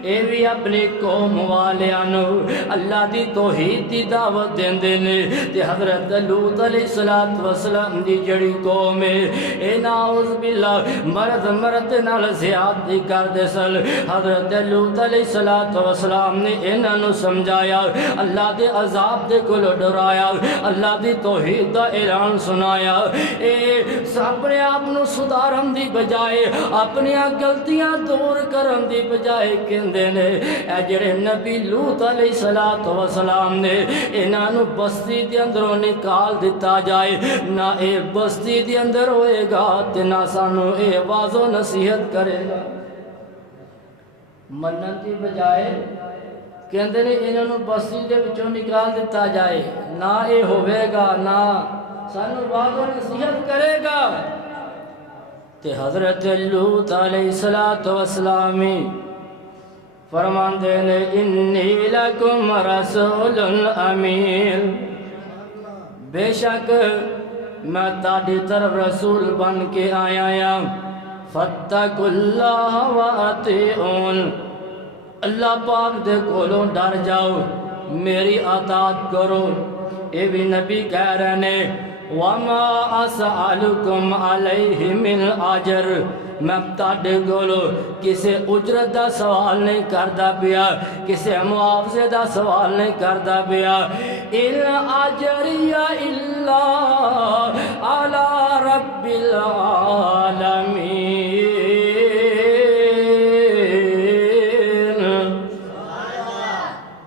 اے بھی اپنی قوم والیانو اللہ دی توحید دی دعوت دیندے نے تے حضرت لوط علیہ السلام دی جڑی قوم ہے اے نعوذ باللہ مرد نال زیادتی کر دے سل حضرت لوط علیہ السلام نے انہاں نو سمجھایا اللہ دے عذاب دے کولو ڈرایا اللہ دی توحید دا اعلان سنایا اے اپنے آپ نو سدھارن دی بجائے اپنی غلطیاں دور کرن دی بجائے کہندے نے اے جڑے نبی لوط علیہ السلام نے انہاں نو بستی دے اندروں نکال دیتا جائے نہ اے بستی دے اندر ہوئے گا تے نہ سانو اے واز و نصیحت کرے گا منن دی بجائے کہندے نے انہاں نو بستی دے وچوں نکال دیتا جائے نہ اے ہوئے گا نہ سانو واز و نصیحت کرے گا تے حضرت لوط علیہ السلام فرماندے نے انی لکم رسول امین بے شک میں تاڑی طرف رسول بن کے آیا فاتقوا اللہ وَأَطِیعُونِ اللہ پاک دے کولوں ڈر جاؤ میری اطاعت کرو اے بھی نبی کہہ رہے نے وَمَا أَسْأَلُكُمْ عَلَيْهِ مِنْ أَجْرٍ میں تاڑے کولو کسے اجرت دا سوال نہیں کردا پیا کسے معاوضے دا سوال نہیں کردا پیا ان اجریہ الا علی رب العالمین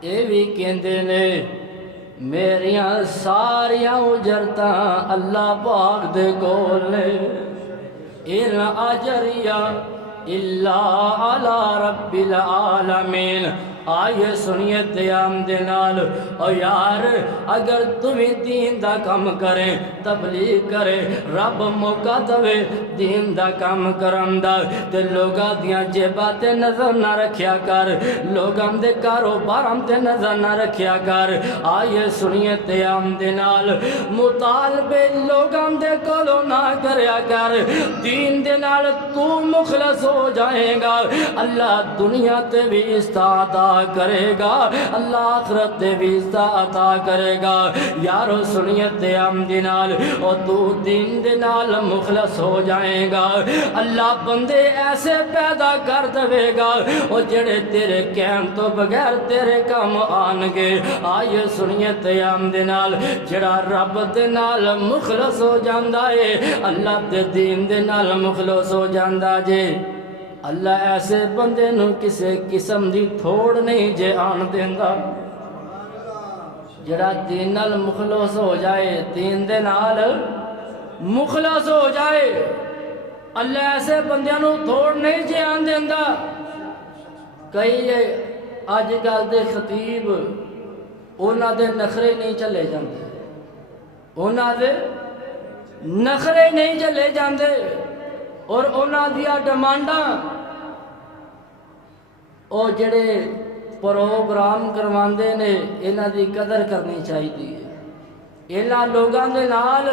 اے بھی کہندے نے میریاں ساریاں اجرتاں اللہ پاک دے کول نے ان اجریہ الا علی رب العالمین آئیے سنیے قیام دے نال او یار اگر تمہیں دین دا کم کریں تبلیغ کرے رب موقع دوے دین دا کم کرم دا تے لوگاں دیاں جیباں تے نظر نہ رکھیا کر لوگاں دے کاروباراں تے نظر نہ رکھیا کر آئیے سنیے قیام دے نال مطالبے لوگاں دے کولو نہ کریا کر دین دے نال تو مخلص ہو جائے گا اللہ دنیا تے بھی استعداد کرے گا اللہ آخرت دے بھی عطا کرے گا یارو سنیت دے عمد نال اور تو دین دے نال مخلص ہو جائے گا اللہ بندے ایسے پیدا کر دے گا اور جڑے تیرے کہن تو بغیر تیرے کام آنگے آئیے سنیت دے عمد نال جڑا رب دے نال مخلص ہو جاندہ ہے اللہ دے دین دے نال مخلص ہو جاندہ جے اللہ ایسے بندے نو کسے قسم دی تھوڑ نہیں جے آن دیندہ جڑا دین نال مخلص ہو جائے دین دے نال مخلص ہو جائے اللہ ایسے بندے نو تھوڑ نہیں جے آن دیندہ کئی آج کل دے خطیب اونا دے نخرے نہیں چلے جاندے اونا دے نخرے نہیں چلے جاندے اور اونا دیا ڈمانڈاں او جڑے پروگرام کرواندے نے انہاں دی قدر کرنی چاہیے انہاں لوگاں دے نال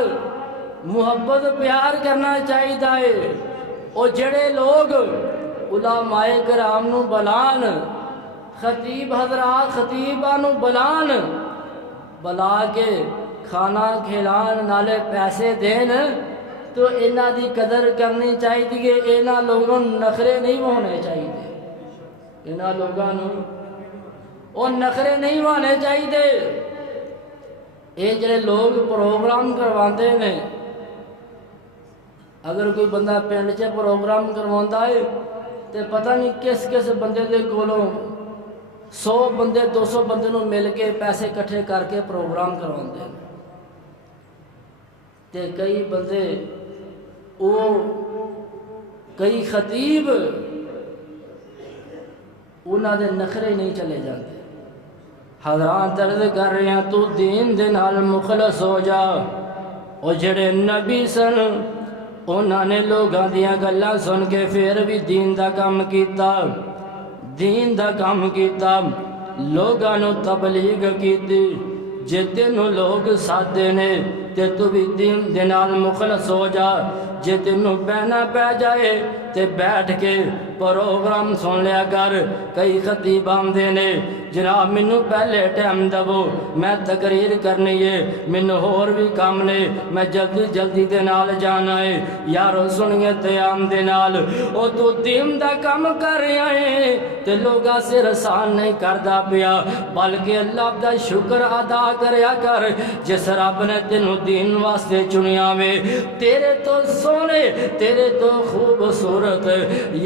محبت پیار کرنا چاہیے او جڑے لوگ علماء کرام نو بلان خطیب حضرات خطیباں نو بلان بلا کے کھانا کھلان نالے پیسے دین تو انہاں دی قدر کرنی چاہیے، انہاں لوگوں نخرے نہیں ہونے چاہیے، انہاں لوگوں وہ نخرے نہیں ہونے چاہیے۔ یہ جڑے لوگ پروگرام کرواتے ہیں، اگر کوئی بندہ پنڈ چ پروگرام کرواتا ہے تو پتہ نہیں کس کس بندے دے کولوں 100 بندے 200 بندے نوں مل کے پیسے کٹھے کر کے پروگرام کرواتے ہیں، تے کئی بندے کئی خطیب انہاں دے نخرے نہیں چلے جاتے۔ حضرات عرض کر رہے ہیں تو دین دے نال مخلص ہو جا۔ اور جڑے نبی سن انہاں نے لوگاں دیاں گلاں سن کے پھر بھی دین دا کام کیتا، دین دا کام کیتا، لوگاں نو تبلیغ کیتی۔ جے تینوں لوگ سادے نے تے تو بھی دین دے نال مخلص ہو جا۔ جے تینوں بہنا پہ جائے تے بیٹھ کے پروگرام سن لیا کر۔ کئی خطیب آمدے نے جناب مینوں پہلے ٹائم دو، میں تقریر کرنی ہے، مینوں ہور بھی کام نے، میں جلدی جلدی دے نال جانا ہے۔ یارو سنیے تے آمدے نال او تو دین دا کام کر رہا ہے تے لوگاں سے رسان نہیں کردا پیا، بلکہ اللہ دا شکر ادا کریا کر جس رب نے تینوں دین واسطے چنیا وے۔ تیرے تو سونے تیرے تو خوبصورت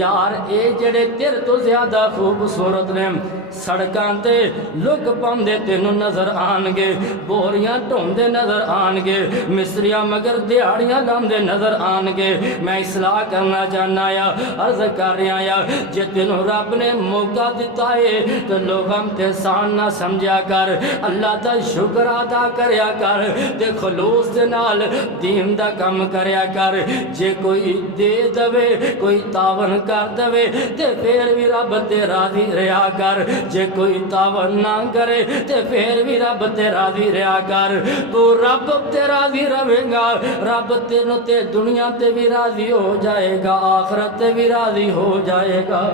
یار اے جڑے تیرے تو زیادہ خوبصورت نے سڑکاں تے لوگ پاندے تینوں نظر آن گے، بوریاں ڈھوندے نظر آن گے، مستریاں مگر دیہڑیاں لاندے نظر آن گے۔ میں اصلاح کرنا چاہنا یا عرض کر رہا یا جے تینوں رب نے موقع دیتا ہے تو لوگاں تے سان نہ سمجھا کر، اللہ دا شکر ادا کریا کر تے خلوص دے نال دین دا کام کریا کر۔ جے کوئی دے دوے کوئی تعاون کر دوے تے پھر بھی رب تے راضی رہا کر، جے کوئی تعاون نہ کرے تے پھر بھی رب تے راضی رہا کر۔ تو رب تے راضی رہے گا، رب تینوں تے دنیا تے بھی راضی ہو جائے گا، آخرت تے بھی راضی ہو جائے گا۔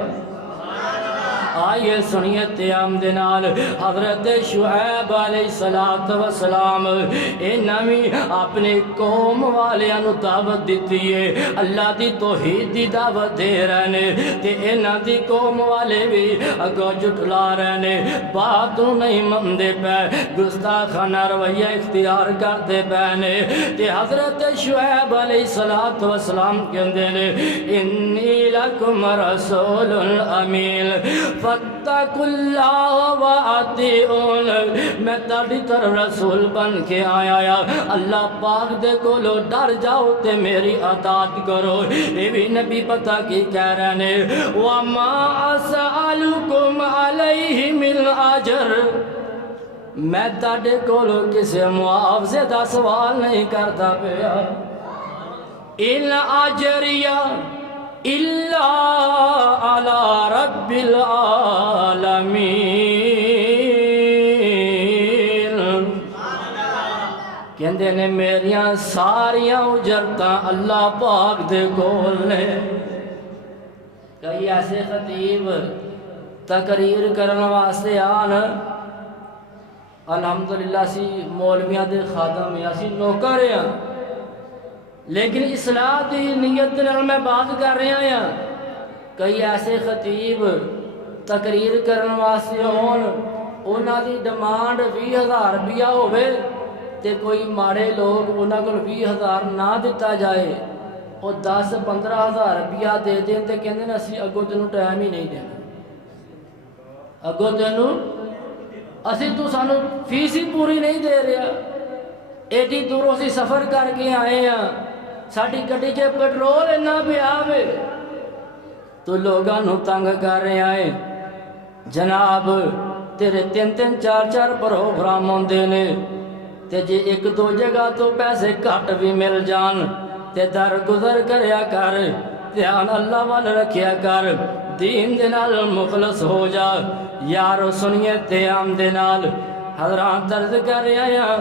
آئیے سنیے تیام دنال حضرت شعیب علیہ السلام انہاں بھی اپنے قوم والیاں دعوت دیتی ہے، اللہ دی توحید دی دعوت دے رہنے تے انہاں دی قوم والے بھی اگوں جھٹلا رہنے، بات نہیں مندے پہ، گستاخانہ رویہ اختیار کرتے پہنے۔ تے حضرت شعیب علیہ السلام کہندے نے انی لکم رسول امین فاتقوا اللہ واتقون، میں تاڑی تر رسول بن کے آیا، اللہ پاک دے کولو ڈر جاؤ تے میری اطاعت کرو۔ یہ بھی نبی پتہ کی کہہ رہے ہیں وَمَا أَسْأَلُكُمْ عَلَيْهِ مِنْ أَجْرٍ، میں تاڑے کولو کسے معاوضے دا سوال نہیں کرتا پیا، إِنْ أَجْرِيَ إِلَّا عَلَى رَبِّ الْعَالَمِينَ۔ کہندے نے میریاں ساریاں اجرتاں اللہ پاک دے کول نے۔ کئی ایسے خطیب تقریر کرن واسطے آن، الحمدللہ سی مولویاں دے خادم ہیں، اسی نوکر ہیں، لیکن اصلاح دی نیت نال میں بات کر رہا ہاں۔ کئی ایسے خطیب تقریر کرن واسطے ہون، انہاں دی ڈیمانڈ 20,000 روپیہ ہوئے تے کوئی ماڑے لوگ انہاں کول 20,000 نہ دتا جائے، اور 10-15,000 روپیہ دے دیں تے کہندے نے اسی اگوں تینوں ٹائم ہی نہیں دینا، اگوں تینوں اسی تو سانو فیس ہی پوری نہیں دے رہا، ایڈی دوروں سے سفر کر کے آئے ہیں، ساڑی گڈی چ پیٹرول اتنا پیا وے، تو لوگاں نو تنگ کر رہے ہیں۔ جناب تیرے 3-4 پروگرام ہوندے نے تے جے 1-2 جگہ تو پیسے گھٹ بھی مل جان تے در گزر کریا کر، دھیان اللہ وال رکھیا کر، دین دے نال مخلص ہو جا۔ یارو سنیے تیام دے نال حضرات درد کر رہے ہیں،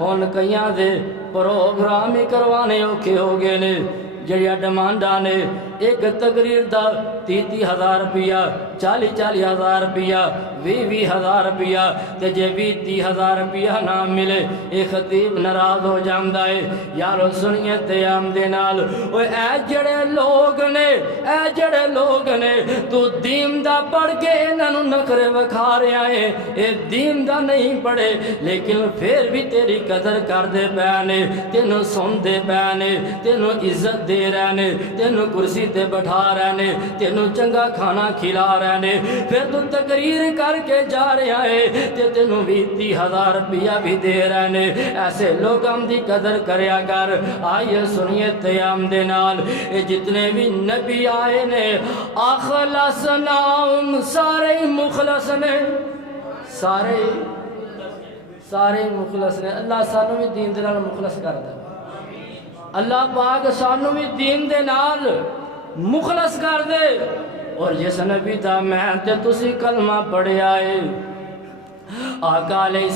ہن کئیاں دے پروگرام ہی کروانے اوکھے ہو گئے نے، جڑیاں ڈیمانڈاں نے ایک تقریر دا 30,000 روپیہ 40,000 روپیہ 20,000 روپیہ تے جے 20,000 روپیہ نہ ملے اے خطیب ناراض ہو جاندا ہے یارو سنیے قیام دے نال اوے اے جڑے لوگ نے تو دین دا پڑھ کے انہاں نوں نخرے وکھا رہا ہے اے دین دا نہیں پڑھے لیکن پھر بھی تیری قدر کر دے پیانے تینوں سن دے پیانے تینوں عزت دے رہنے تینوں کرسی تے بٹھا رہنے تینوں چنگا کھانا کھلا رہنے پھر تو تقریر کر کے جا رہا ہے تے تینوں 20,000 روپیہ بھی دے رہنے ایسے لوگوں دی قدر کریا کر آئیے سنیے قیام دے نال اے جتنے بھی نبی آئے نے اخلصناہم سارے مخلص نے سارے مخلص نے اللہ سانو بھی دین دے نال مخلص کر دے اللہ پاک سانو بھی دین دے نال مخلص کر دے اور جس نبی دا میں تے تسی کلمہ پڑھیا ہے آقا علیہ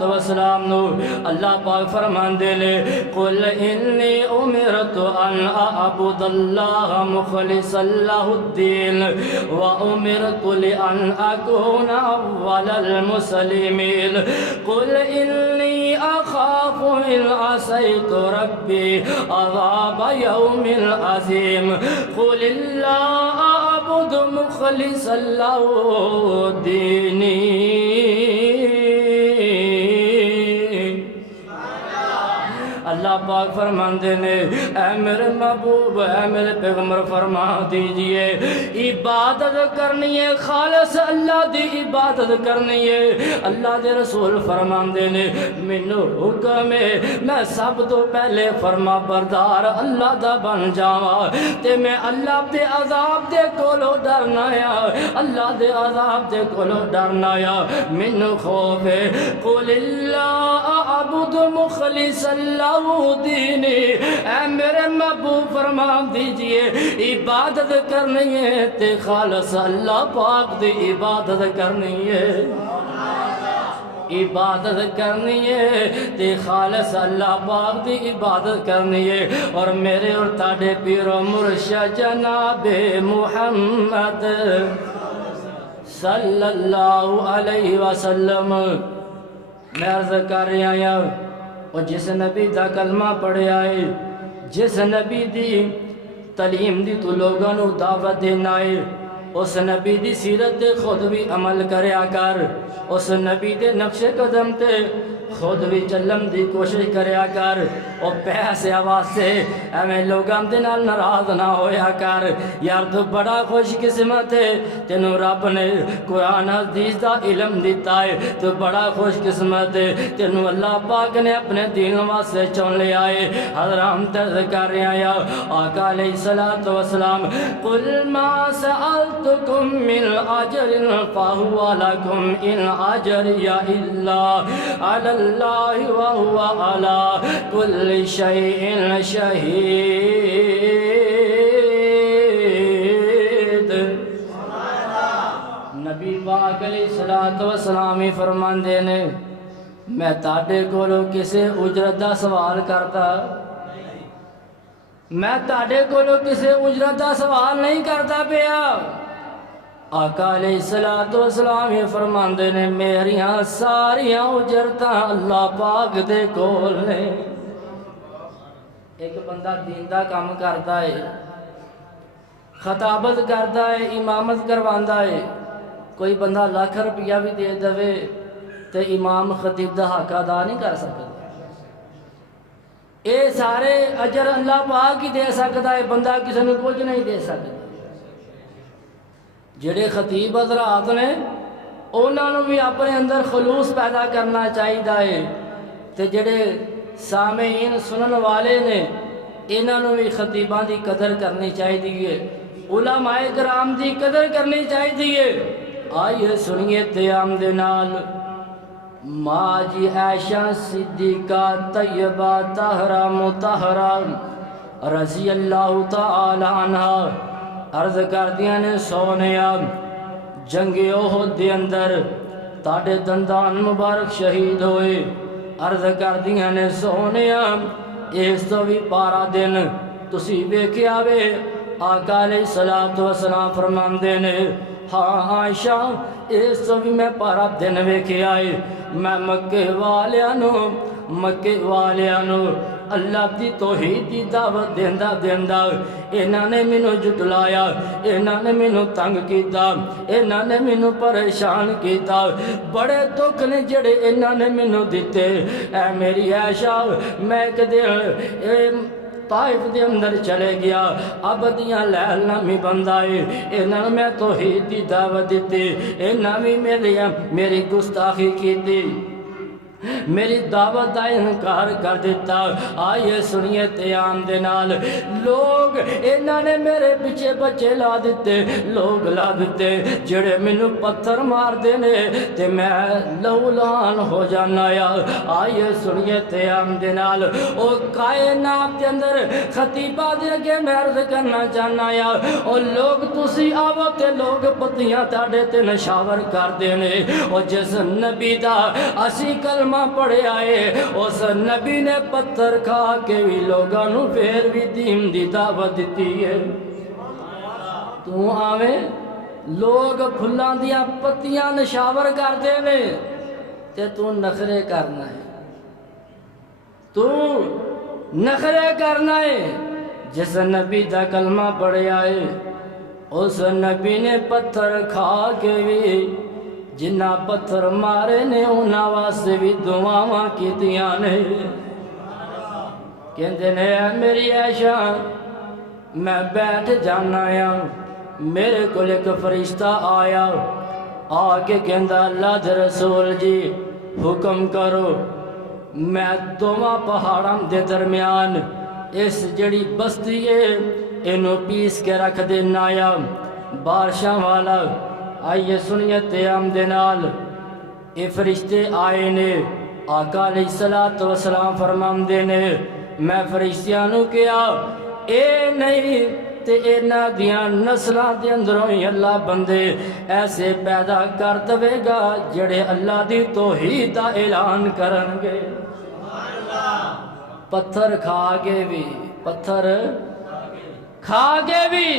السلام نو اللہ پاک فرماندے نے قل انی امرت ان اعبد اللہ مخلصا لہ الدین و امرت لان اکون اول المسلمین قل انی اخاف ان عصیت ربی عذاب یوم عظیم قل اللہ اعبد مخلصا لہ دینی اللہ پاک فرماندے نے اے میرے محبوب اے میرے پیغمبر فرما دیجئے عبادت کرنی ہے خالص اللہ دی عبادت کرنی ہے اللہ دے رسول فرماندے نے مینوں حکم ہے میں سب تو پہلے فرما بردار اللہ دا بن جاواں تے میں اللہ دے عذاب دے کولوں ڈرنا یا اللہ دے عذاب دے کولوں ڈرنا یا مینوں خوف ہے قل اللہ اعبد مخلصا لہ دینی اے میرے محبوب فرما دیجئے عبادت کرنی ہے تے خالص اللہ پاک دی عبادت کرنی ہے عبادت کرنی ہے تے خالص اللہ پاک دی عبادت کرنی ہے اور میرے اور تاڑے پیر و مرشد جناب محمد صلی اللہ علیہ وسلم میں عرض کر رہا ہوں اور جس نبی دا کلمہ پڑھیا ہے جس نبی دی تعلیم دی تو لوگوں نو دعوت دینا ہے اس نبی دی سیرت تے خود بھی عمل کریا کر اس نبی دے نقش قدم تے خود بھی چلن دی کوشش کریا کر اور پیسے واسطے ایویں لوگاں دے نال ناراض نہ ہویا کر یار تو بڑا خوش قسمت ہے تینوں رب نے قرآن حدیث دا علم دیتا ہے تو بڑا خوش قسمت ہے تینوں اللہ پاک نے اپنے دین واسطے چن لیا ہے حضرام ترز کر رہا یا آقا علیہ السلام قل ما سألتکم من اجر فہو لکم ان اجری الا علی اللہ وہو علی کل شیء شہید نبی پاک علیہ السلام فرماندے نے میں تاڑے کولو کسے اجرت دا سوال کرتا میں تاڑے کولو کسے اجرت دا سوال نہیں کرتا پیا آقا علیہ السلام یہ فرماندے نے میریاں ساریاں اجرتاں اللہ پاک دے کول نے ایک بندہ دین دا کام کرتا ہے خطابت کرتا ہے امامت کرواندا ہے کوئی بندہ لاکھ روپیہ بھی دے دوے تے امام خطیب دا حق ادا نہیں کر سکتا اے سارے اجر اللہ پاک ہی دے سکتا ہے بندہ کسی نے کچھ نہیں دے سکتا جڑے خطیب حضرات نے انہوں بھی اپنے اندر خلوص پیدا کرنا چاہیے تے جڑے سامعین سنن والے نے انہوں بھی خطیباں دی قدر کرنی چاہیے علماء کرام دی قدر کرنی چاہیے آئیے سنیے قیام دے نال ماں جی عائشہ صدیقہ طیبہ طاہرہ مطہرہ رضی اللہ تعالی عنہ عرض کردیاں نے سونیا جنگ احد دے اندر تاڑے دندان مبارک شہید ہوئے عرض کردیاں نے سونیا اس تو بھی پارا دن تسی ویکھیا وے آقا علیہ الصلوۃ والسلام فرماندے نے ہاں عائشہ اس تو بھی میں پارا دن ویکھیا ہے میں مکے والیاں نو اللہ دی توحید دی دعوت دیندا دیندا انہاں نے مینوں جھٹلایا انہاں نے مینوں تنگ کیتا انہاں نے مینوں پریشان کیتا بڑے دکھ نے جڑے انہاں نے مینوں دتے اے میری عائشہ میں ایک دن طائف دے اندر چلے گیا عبدیاں لیل نامی بندہ ہے انہاں میں توحید دی دعوت دیتی انہاں بھی میری گستاخی کیتی میری دعوت دا انکار کر دیتا آئیے سنیے تیام دے نال لوگ انہاں نے میرے پیچھے بچے لا دیتے لوگ لا دیتے جڑے مینوں پتھر مار دینے تے میں لہولان ہو جانا یا آئیے سنیے تیام دے نال او کائنات دے اندر خطیبہ دے کے میں عرض کرنا چاہنا یا او لوگ تسی آو تے لوگ پتیاں تاڑے تے نشاور کر دینے او جس نبی دا اسی کلمہ پڑھے آئے اس نبی نے پتھر کھا کے بھی لوگاں نو پھر بھی دین دی دعوت دیتی ہے تو آویں لوگ پھلاں دیاں پتیاں نشاور کر دے نے تے تو نخرے کرنا ہے تو نخرے کرنا ہے جس نبی دا کلمہ پڑھے آئے اس نبی نے پتھر کھا کے بھی جنہ پتھر مارے نے انہاں واسطے بھی دعاواں کیتیاں نے کہندے نے اے میری عائشہ میں بیٹھ جانا یا میرے کو ایک فرشتہ آیا آ کے کہندا اللہ دے رسول جی حکم کرو میں دونوں پہاڑاں دے درمیان اس جڑی بستی ہے انہوں پیس کے رکھ دینا یا بارشاں والا آئیے سنیے تیام دے نال اے فرشتے آئے نے آقا علیہ الصلوۃ والسلام فرماندے نے میں فرشتیاں نو کیا اے نہیں تے انہاں دیاں نسلاں دے اندروں ہی اللہ بندے ایسے پیدا کر دے گا جڑے اللہ دی توحید دا اعلان کرن گے پتھر کھا کے بھی پتھر کھا کے بھی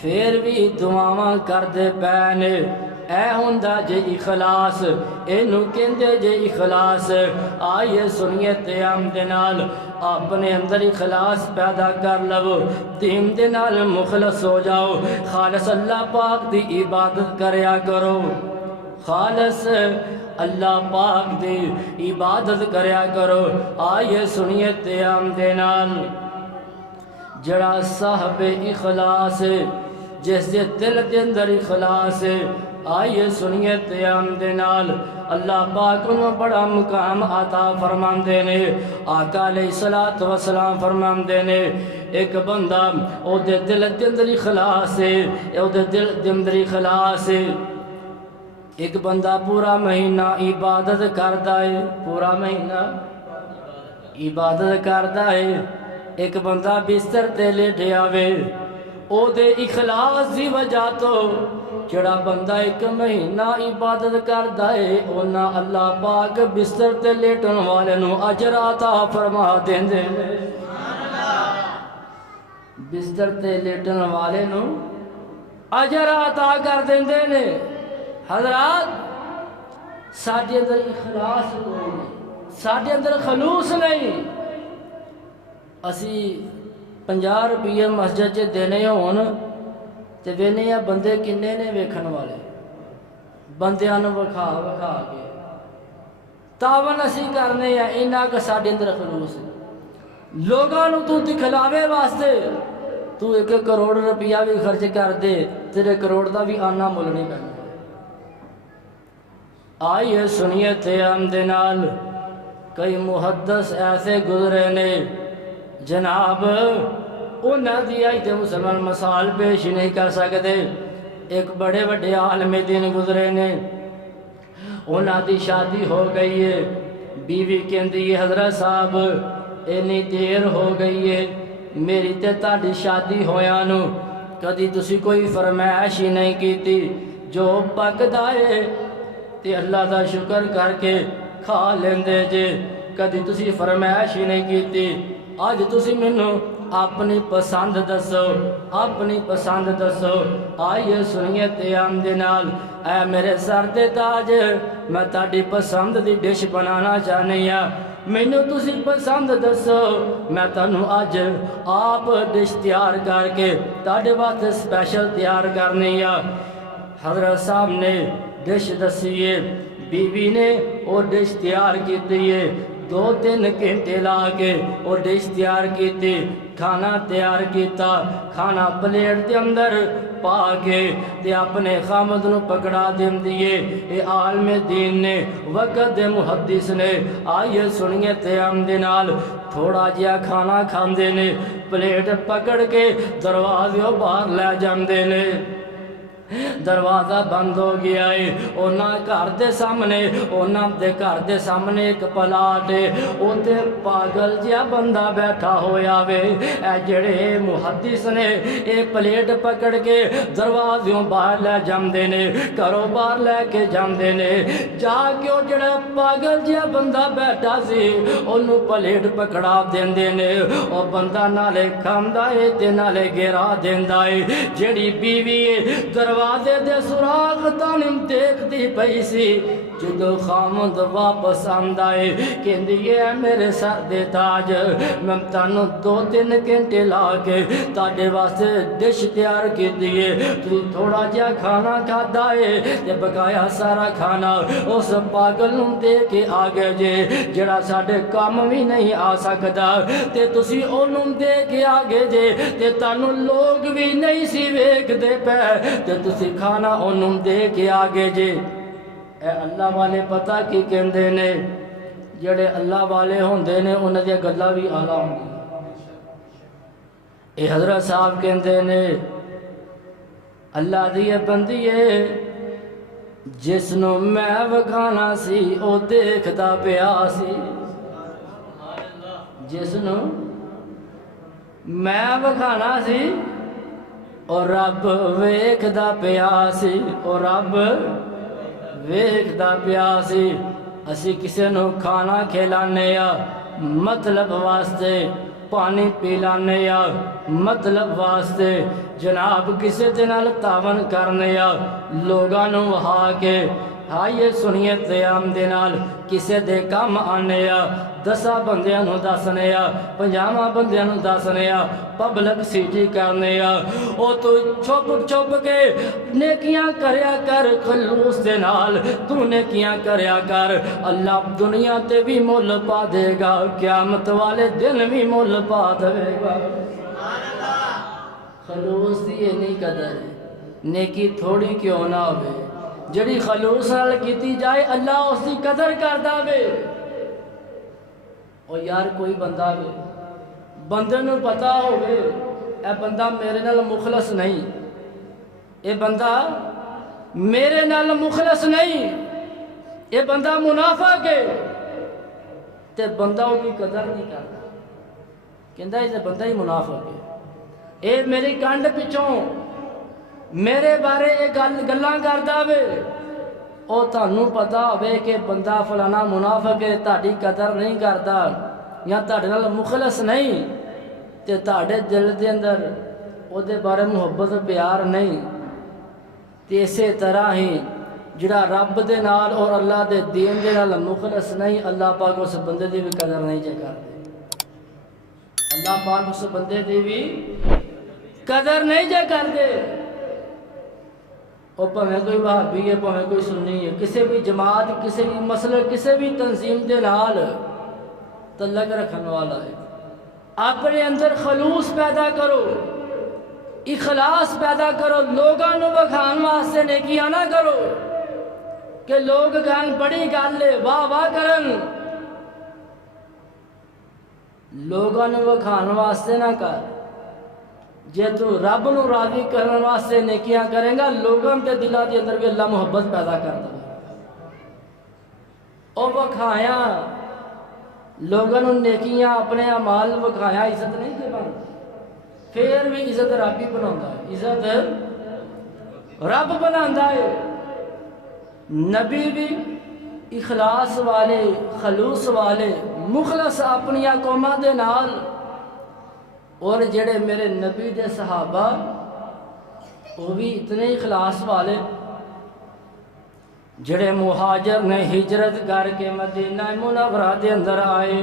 پھر بھی دعاواں کر دے پینے اے ہوندا جے اخلاص اینو کہندے جے اخلاص آئیے سنیے تیام دے نال اپنے اندر اخلاص پیدا کر لو دین دے نال مخلص ہو جاؤ خالص اللہ پاک دی عبادت کریا کرو خالص اللہ پاک دی عبادت کریا کرو آئیے سنیے تیام دے نال جڑا صاحب اخلاص جس دے دل دے اندر اخلاص آئیے سنیے تیام دے نال اللہ پاک انہوں بڑا مقام عطا فرماندے نے آقا علیہ الصلوۃ والسلام فرماندے نے ایک بندہ او دے دل دے اندر اخلاص ہے او دے دل دے اندر اخلاص ہے ایک بندہ پورا مہینہ عبادت کردا ہے پورا مہینہ عبادت کردا ہے ایک بندہ بستر تے لیٹیا وے او دے اخلاص دی وجہ تو جڑا بندہ ایک مہینہ عبادت کردا ہے اونا اللہ پاک بستر تے لیٹن والے نو اجر عطا فرما دیندے نے بستر تے لیٹن والے نو اجر عطا کر دیندے نے حضرات ساڈے اندر اخلاص کوئی نہیں ساڈے اندر خلوص نہیں اسی 50 روپیے مسجد چ دینے ہون تے وینے یا بندے کنے نے ویکھن والے بندیاں نوں وکھا وکھا کے تاون اسی کرنے یا انہاں کا ساڈے اندر خلوص ہے لوگاں نوں تو دکھلاوے واسطے تو 1 کروڑ روپیہ بھی خرچ کر دے تیرے کروڑ دا بھی آنا مل نہیں کرنا آئیے سنیے تیام دے نال کئی محدث ایسے گزرے نے جناب انہاں دی آئی تے مسلمان مثال پیش نہیں کر سکتے ایک بڑے بڑے عالم دین گزرے نے انہاں دی شادی ہو گئی ہے بیوی کہندی ہے حضرت صاحب اینی دیر ہو گئی ہے میری تے تاڑی شادی ہویا نو کدی تسی کوئی فرمائش ہی نہیں کیتی جو پکدا ہے تے اللہ دا شکر کر کے کھا لیندے جے کدی تسی فرمائش ہی نہیں کیتی اج تسی مینوں اپنی پسند دسو، اپنی پسند دسو۔ آئیے سنیے قیام دے نال، اے میرے سر دے تاج، میں تہاڈی پسند دی ڈش بنانا چاہنی ہاں، مینوں تسی پسند دسو، میں تانوں اج آپ ڈش تیار کر کے تہاڈے واسطے سپیشل تیار کرنی ہاں۔ حضرت صاحب نے ڈش دسی ہے، بیوی نے وہ ڈش تیار کیتی ہے، 2-3 گھنٹے لا کے وہ ڈش تیار کیتی، کھانا تیار کیتا، کھانا پلیٹ دے اندر پا کے تے اپنے خامد نو پکڑا دین دیے۔ اے عالم دین نے، وقت دے محدث نے، آئیے سنیے قیام دے نال، تھوڑا جہا کھانا کھاندے نے، پلیٹ پکڑ کے دروازے باہر لے جاندے نے، دروازہ بند ہو گیا ہے، اونا گھر دے سامنے، اونا دے گھر دے سامنے ایک پلاٹ ہے، اوتے پاگل جہا بندہ بیٹھا ہویا وے۔ اے جڑے محدث نے اے پلیٹ پکڑ کے دروازوں باہر لے جاندے نے، گھروں باہر لے کے جاندے نے، جا کے او جڑا پاگل جہا بندہ بیٹھا سی اونوں پلیٹ پکڑا دیندے نے، او بندہ نالے کھاندا ہے تے نالے گرا دیندا ہے۔ جڑی بیوی دروازے دے سراغ تانم دیکھتی پئی سی، جدو خامد واپس آندا ہے کہندی ہے میرے سر دے تاج، میں تانوں 2-3 گھنٹے لا کے تاڈے واسطے ڈش تیار کیتی ہے، تو تھوڑا جہا کھانا کھادا ہے تے بقایا سارا کھانا اس پاگل نوں دے کے آ گئے جے، جڑا ساڈے کام بھی نہیں آ سکدا، تے تسی اونوں دے کے آ گئے جے، تے تانوں لوگ بھی نہیں سی ویکھدے پے، تے تسی کھانا اونوں دے کے آ گئے جے۔ اے اللہ والے پتہ کی کہندے نے، جڑے اللہ والے ہوندے نے انہاں دی گلاں بھی اعلیٰ ہوندی۔ اے حضرت صاحب کہندے نے اللہ دی بندیے، جس نو میں وکھانا سی او دیکھدا پیا سی، جس نو میں وکھانا سی اور رب ویکھدا پیا سی، اور رب ویکھدا پیا سی۔ اسی کسے نو کھانا کھلانے یا مطلب واسطے، پانی پلانے یا مطلب واسطے، جناب کسے دے نال تعاون کرنے یا لوگاں نو وہا کے، آئیے سنیے قیام دے نال، کسے دے کام آنے یا 10 بندیاں نو دسنے یا 50 بندیاں نو دسنے یا پبلک سیٹی کرنے یا، او تو چھپ چھپ کے نیکیاں کریا کر خلوص دے نال، تو نیکیاں کریا کر، اللہ دنیا تے بھی مول پا دے گا، قیامت والے دن بھی مول پا دے گا۔ خلوص دی نہیں قدر ہے، نیکی تھوڑی کیوں نہ ہوئے، جڑی خلوص نال کیتی جائے اللہ اس دی قدر کردا وے۔ اور یار کوئی بندہ وے، بندے نو پتا ہوئے اے بندہ میرے نال مخلص نہیں، اے بندہ میرے نال مخلص نہیں، اے بندہ منافق ہے، تے بندہ وہ کی قدر نہیں کرتا، کہندا ہے بندہ ہی منافق ہے، اے میری کنڈ پچھوں میرے بارے یہ گلاں کردا وے، او تانوں پتا ہوئے کہ بندہ فلانا منافق ہے، تہاڈی قدر نہیں کردا یا تہاڈے نال مخلص نہیں، تے تہاڈے دل دے اندر او دے بارے محبت پیار نہیں، تے اسی طرح ہی جڑا رب دے نال اور اللہ دے دین دے نال مخلص نہیں، اللہ پاک اس بندے دی بھی قدر نہیں جے کردے، اللہ پاک اس بندے دی بھی قدر نہیں جے کردے۔ اور پہنے کوئی وہابی ہے، پہنے کوئی سنی ہے، کسی بھی جماعت، کسی بھی مسئلہ، کسی بھی تنظیم دے نال تعلق رکھنے والا ہے، اپنے اندر خلوص پیدا کرو، اخلاص پیدا کرو، لوگاں نو وکھان واسطے نیکیاں نہ کرو کہ لوگ کہن بڑی گل ہے واہ واہ کرن، لوگاں نو وکھان واسطے نہ کر، جے تو رب نو راضی کرنے واسطے نیکیاں کریں گا، لوگوں کے دلوں کے اندر بھی اللہ محبت پیدا کرتا ہے۔ اور وکھایا لوگوں نے نیکیاں اپنے اعمال وکھایا عزت نہیں دے بن، پھر بھی عزت رب ہی بناتا ہے، عزت رب بناتا ہے۔ نبی بھی اخلاص والے، خلوص والے، مخلص اپنی قوماں دے نال اور جڑے میرے نبی دے صحابہ وہ بھی اتنے اخلاص والے، جڑے مہاجر نے ہجرت کر کے مدینہ منورہ دے اندر آئے،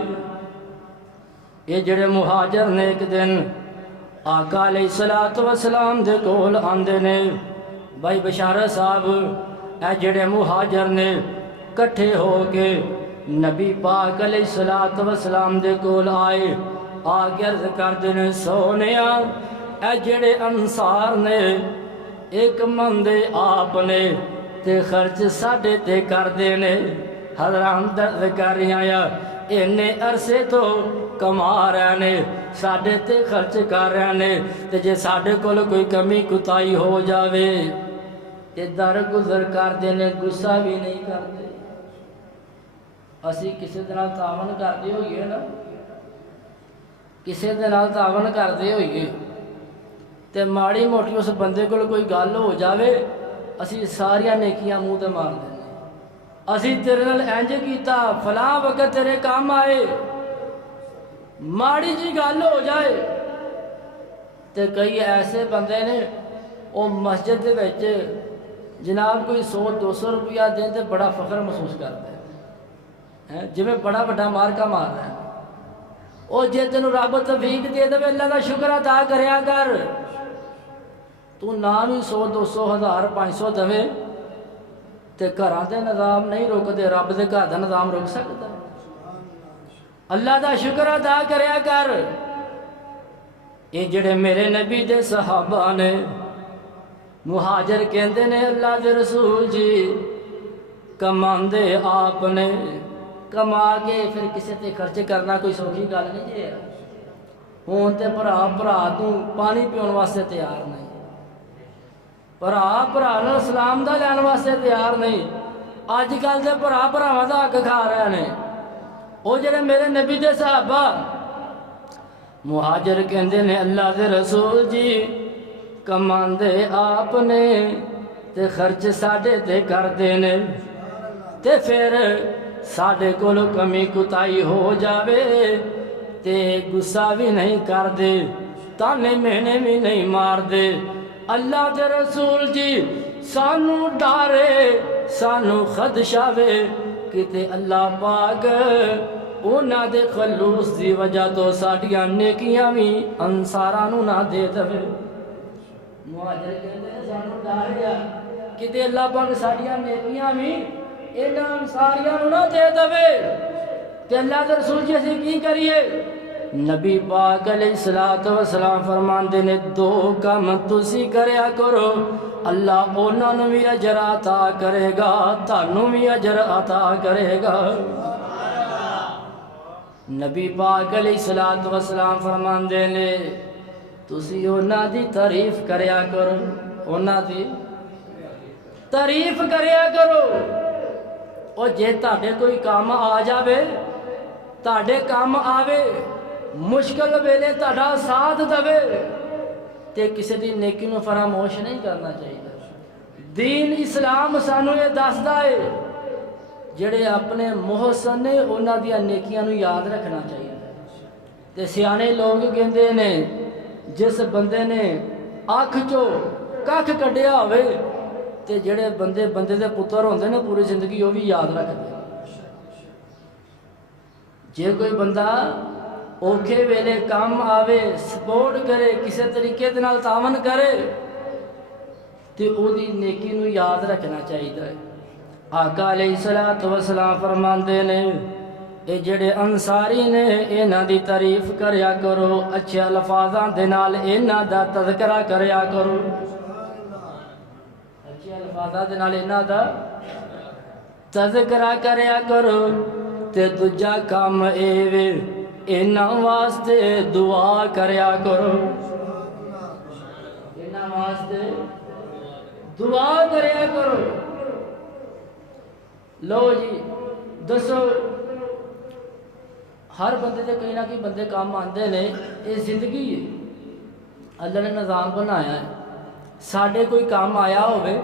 یہ جڑے مہاجر نے ایک دن آقا علیہ السلام دے کول آندے نے، بھائی بشارت صاحب اے جڑے مہاجر نے کٹھے ہو کے نبی پاک علیہ السلام دے کول آئے، آگے عرض کر دینے سونیا اے جڑے انصار نے ایک مندے آپ نے تے خرچ ساڑھے تے کر دینے، حضران درد کر رہی آیا انہیں عرصے تو کما رہے نے ساڑھے تے خرچ کر رہے نے، تے جے ساڑھے کول کوئی کمی کتائی ہو جاوے تے در گزر کر دینے، غصہ بھی نہیں کرتے۔ اسی کسی دنال تعاون کر دے ہوئیے نا، کسی دنال تعاون کر دے ہوئیے تے ماڑی موٹی اس بندے کو کوئی گل ہو جاوے اسی ساریاں نیکیاں منہ تے مار دینے، اسی تیرے نال انج کیتا فلاں وقت تیرے کام آئے، ماڑی جی گل ہو جائے تے کئی ایسے بندے نے وہ مسجد دے وچ جناب کوئی 100-200 روپیہ دیں تے بڑا فخر محسوس کرتے ہیں جی میں بڑا بڑا مارکا مار رہا ہے، وہ جے تینوں رب توفیق دے دے اللہ کا شکر ادا کریا کر، تو نام ہی 100-200 1000 500 دے تے گھراں دے نظام نہیں روک دے، رب دے گھر دا نظام روک سکتا ہے؟ اللہ دا شکر ادا کریا کر۔ یہ جڑے میرے نبی دے صحابہ نے مہاجر کہندے نے اللہ دے رسول جی کماندے آپ نے، کما کے پھر کسی تے خرچ کرنا کوئی سوکھی گل نہیں جی، ہون تے بھرا تو پانی پیون واسطے تیار نہیں، بھرا نال سلام دا لین واسطے تیار نہیں، اج کل تے بھراواں دا حق کھا رہے نے۔ وہ جڑے میرے نبی دے صحابہ مہاجر کہندے نے اللہ دے رسول جی کماندے آپ نے تے خرچ ساڑھے تے کر دینے، تے پھر ساڑھے کولو کمی کتائی ہو جاوے تے غصہ بھی نہیں کر دے، تانے مہنے بھی نہیں مار دے۔ اللہ دے رسول جی سانو ڈارے سانو خدشہ وے کتے اللہ پاک اونا دے خلوص دی وجہ تو ساڑھیاں نیکیاں بھی انصارانو نہ دے دوے۔ مہاجر کہتے ہیں سانو ڈاریا کتے اللہ پاک ساڑھیاں نیکیاں بھی اینا انصاریانو نہ دے دوے، تے اللہ دے رسول جی سے کی کریے؟ نبی پاک علیہ السلام فرماندے نے دو کام تسی کریا کرو اللہ اونا نو بھی اجر عطا کرے گا تانوں بھی اجر عطا کرے گا۔ نبی پاک علیہ السلام فرماندے نے تسی اونا دی تعریف کریا کرو، اونا دی تعریف کریا کرو، اور جے تاڑے کوئی کام آ جاوے تاڑے کام آوے مشکل ویلے تاڑا ساتھ دوے تے کسی دی نیکی نو فراموش نہیں کرنا چاہیے۔ دین اسلام سانو یہ دسدا ہے جڑے اپنے محسن نے انہاں دیا نیکیاں نو یاد رکھنا چاہیے، تے سیانے لوگ کہندے نے جس بندے نے آنکھ چو ککھ کڈیا ہوئے تے جڑے بندے دے پتر ہوندے نے پوری زندگی وہ بھی یاد رکھتے۔ جے کوئی بندہ اوکھے ویلے کام آوے سپورٹ کرے کسی طریقے دے نال تعاون کرے تے او دی نیکی نو یاد رکھنا چاہیے۔ آقا علیہ السلام فرماندے نے اے جڑے انصاری نے انہاں دی تعریف کریا کرو، اچھے الفاظاں دے نال انہاں دا تذکرہ کریا کرو، اچھے الفاظاں دے نال انہاں دا تذکرہ کریا کرو، تے دوجا کام اے وے انہاں واسطے دعا کریا کرو، انہاں واسطے دعا کریا کرو۔ لو جی دسو ہر بندے تے کہیں نہ کہیں بندے کام آندے نے، یہ زندگی ہے اللہ نے نظام بنایا ہے، ساڑھے کوئی کام آیا ہوئے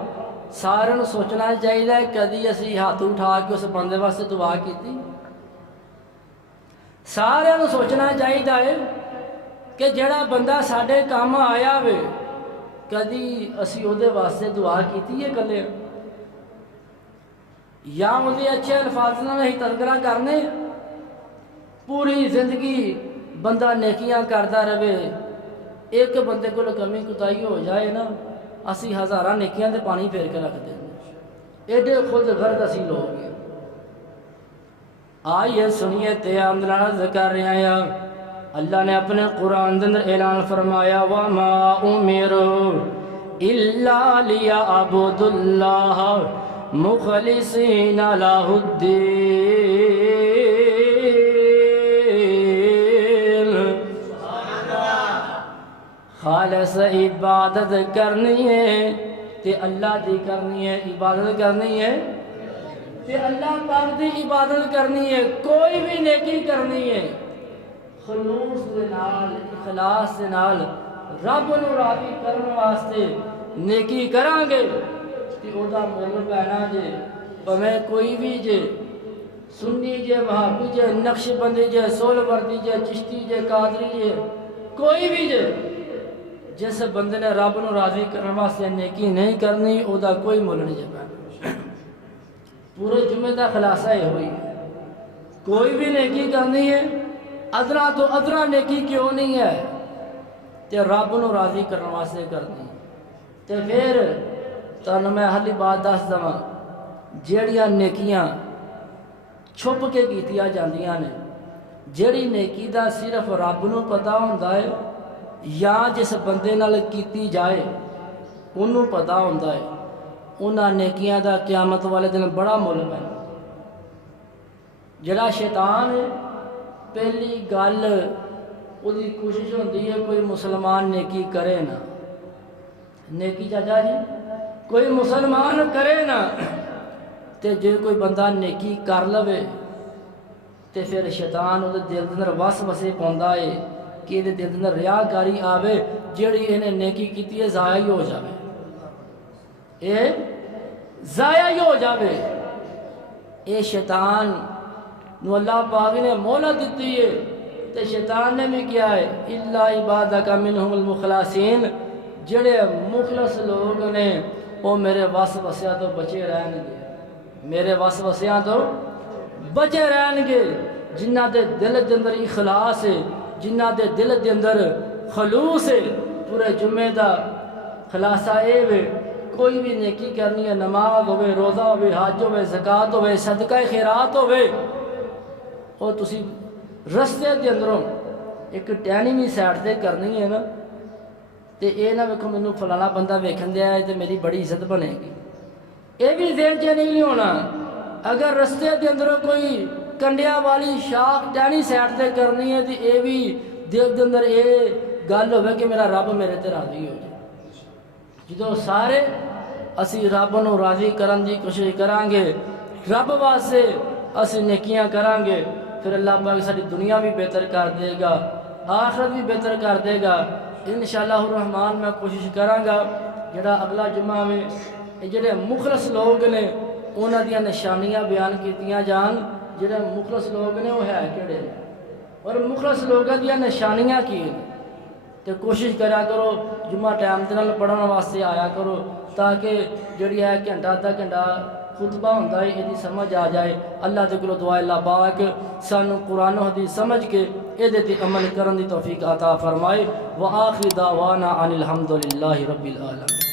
سارے نو سوچنا چاہیے کدی اسی ہاتھ اٹھا کے اس بندے واسطے دعا کیتی؟ سارے نو سوچنا چاہیے کہ جڑا بندہ ساڈے کام آیا وے کدی اسی او دے واسطے دعا کیتی ہے کلے یا او دے اچھے الفاظ نال ہی تذکرہ کرنے پوری زندگی بندہ نیکیاں کرتا رہے ایک بندے کو کمی کوتاہی ہو جائے نا اسی ہزاراں نیکیاں تے پانی پھیر کے رکھ دیں ایڈے خود غرض اسی لوگ ہیں آئیے سنیے تے آمدنا عرض کر رہے ہیں اللہ نے اپنے قرآن اندر اعلان فرمایا وَمَا أُمِرُوا إِلَّا لِيَعْبُدُوا اللَّهَ مُخْلِصِينَ لَهُ الدِّينَ خالص عبادت کرنی ہے تے اللہ دی کرنی ہے عبادت کرنی ہے تے اللہ پاک دی عبادت کرنی ہے کوئی بھی نیکی کرنی ہے خلوص دے نال اخلاص دے نال رب نو راضی کرن واسطے نیکی کران گے تے او دا مول پینا جے بھویں کوئی بھی جے سنی جے وہابی جے نقش بندی جے سہروردی جے چشتی جے قادری جے کوئی بھی جے جس بندے نے رب نو راضی کرن واسطے نیکی نہیں کرنی او دا کوئی مول نہیں جے پینا پورے جمعے دا خلاصہ یہ ہوئی کوئی بھی نیکی کرنی ہے ادنا تو ادنا نیکی کیوں نہیں ہے تے رب نو راضی کرنے واسطے کرنی تے پھر تانوں میں حلی بات دس دواں جیڑیاں نیکیاں چھپ کے کیتیاں جاندیاں نے جیڑی نیکی دا صرف رب نو پتہ ہوندا ہے یا جس بندے نال کیتی جائے انہوں پتہ ہوندا ہے انہاں نیکیاں دا قیامت والے دن بڑا مول پینا جڑا شیطان ہے پہلی گل وہی کوشش ہوتی ہے کوئی مسلمان نیکی کرے نا نیکی چاچا جی کوئی مسلمان کرے نا تے جے کوئی بندہ نیکی کر لوے تے پھر شیطان وہ دل اندر وس وسے پوندا ہے کہ یہ دل اندر ریاکاری آوے جیڑی انہیں نیکی کیتی ہے ضائع ہی ہو جاوے اے ضائع ہی ہو جاوے اے شیطان نو اللہ پاک نے مہلت دیتی ہے تے شیطان نے بھی کیا ہے الا عبادک منہم المخلصین جڑے مخلص لوگ نے وہ میرے وسوسیاں تو بچے رہن گے میرے وسوسیاں تو بچے رہن گے جنہ دے دل دے اندر اخلاص ہے جنہ دے دل دے اندر خلوص ہے پورے جمعے دا خلاصہ اے وے کوئی بھی نیکی کرنی ہے نماز ہوئے روزہ ہوئے حج ہوئے زکوٰۃ ہوئے صدقہ خیرات ہوئے اور تسی رستے دے اندروں ایک ٹہنی بھی سائڈ تے کرنی ہے نا تے اے نہ ویکھو مینوں فلانا بندہ ویکھن دیا ہے تے میری بڑی عزت بنے گی اے بھی ذہن چ نہیں ہونا اگر رستے دے اندروں کوئی کنڈیا والی شاخ ٹہنی سائڈ تے کرنی ہے تے اے بھی دل دے اندر اے گل ہوے کہ میرا رب میرے تے راضی ہو جائے جدوں سارے اسی رب نو راضی کرن دی کوشش کران گے رب واسطے اسی نیکیاں کران گے پھر اللہ پاک ساری دنیا بھی بہتر کر دے گا آخرت بھی بہتر کر دے گا انشاءاللہ الرحمن میں کوشش کراں گا جڑا اگلا جمعہ میں جڑے مخلص لوگ نے انہاں دیاں نشانیاں بیان کیتیاں جان جڑے مخلص لوگ نے وہ ہے کیڑے اور مخلص لوگاں دیاں نشانیاں کی ہیں تے کوشش کرا کرو جمعہ ٹائم دے نال پڑھن واسطے آیا کرو تاکہ جڑی ہے گھنٹہ آدھا گھنٹہ خطبہ ہوتا ہے یہ سمجھ آ جائے اللہ دے کولوں دعا اللہ پاک سانو قرآن و حدیث سمجھ کے یہ تے عمل کرن دی توفیق عطا فرمائے وآخر دعوانا ان الحمدللہ رب العالمین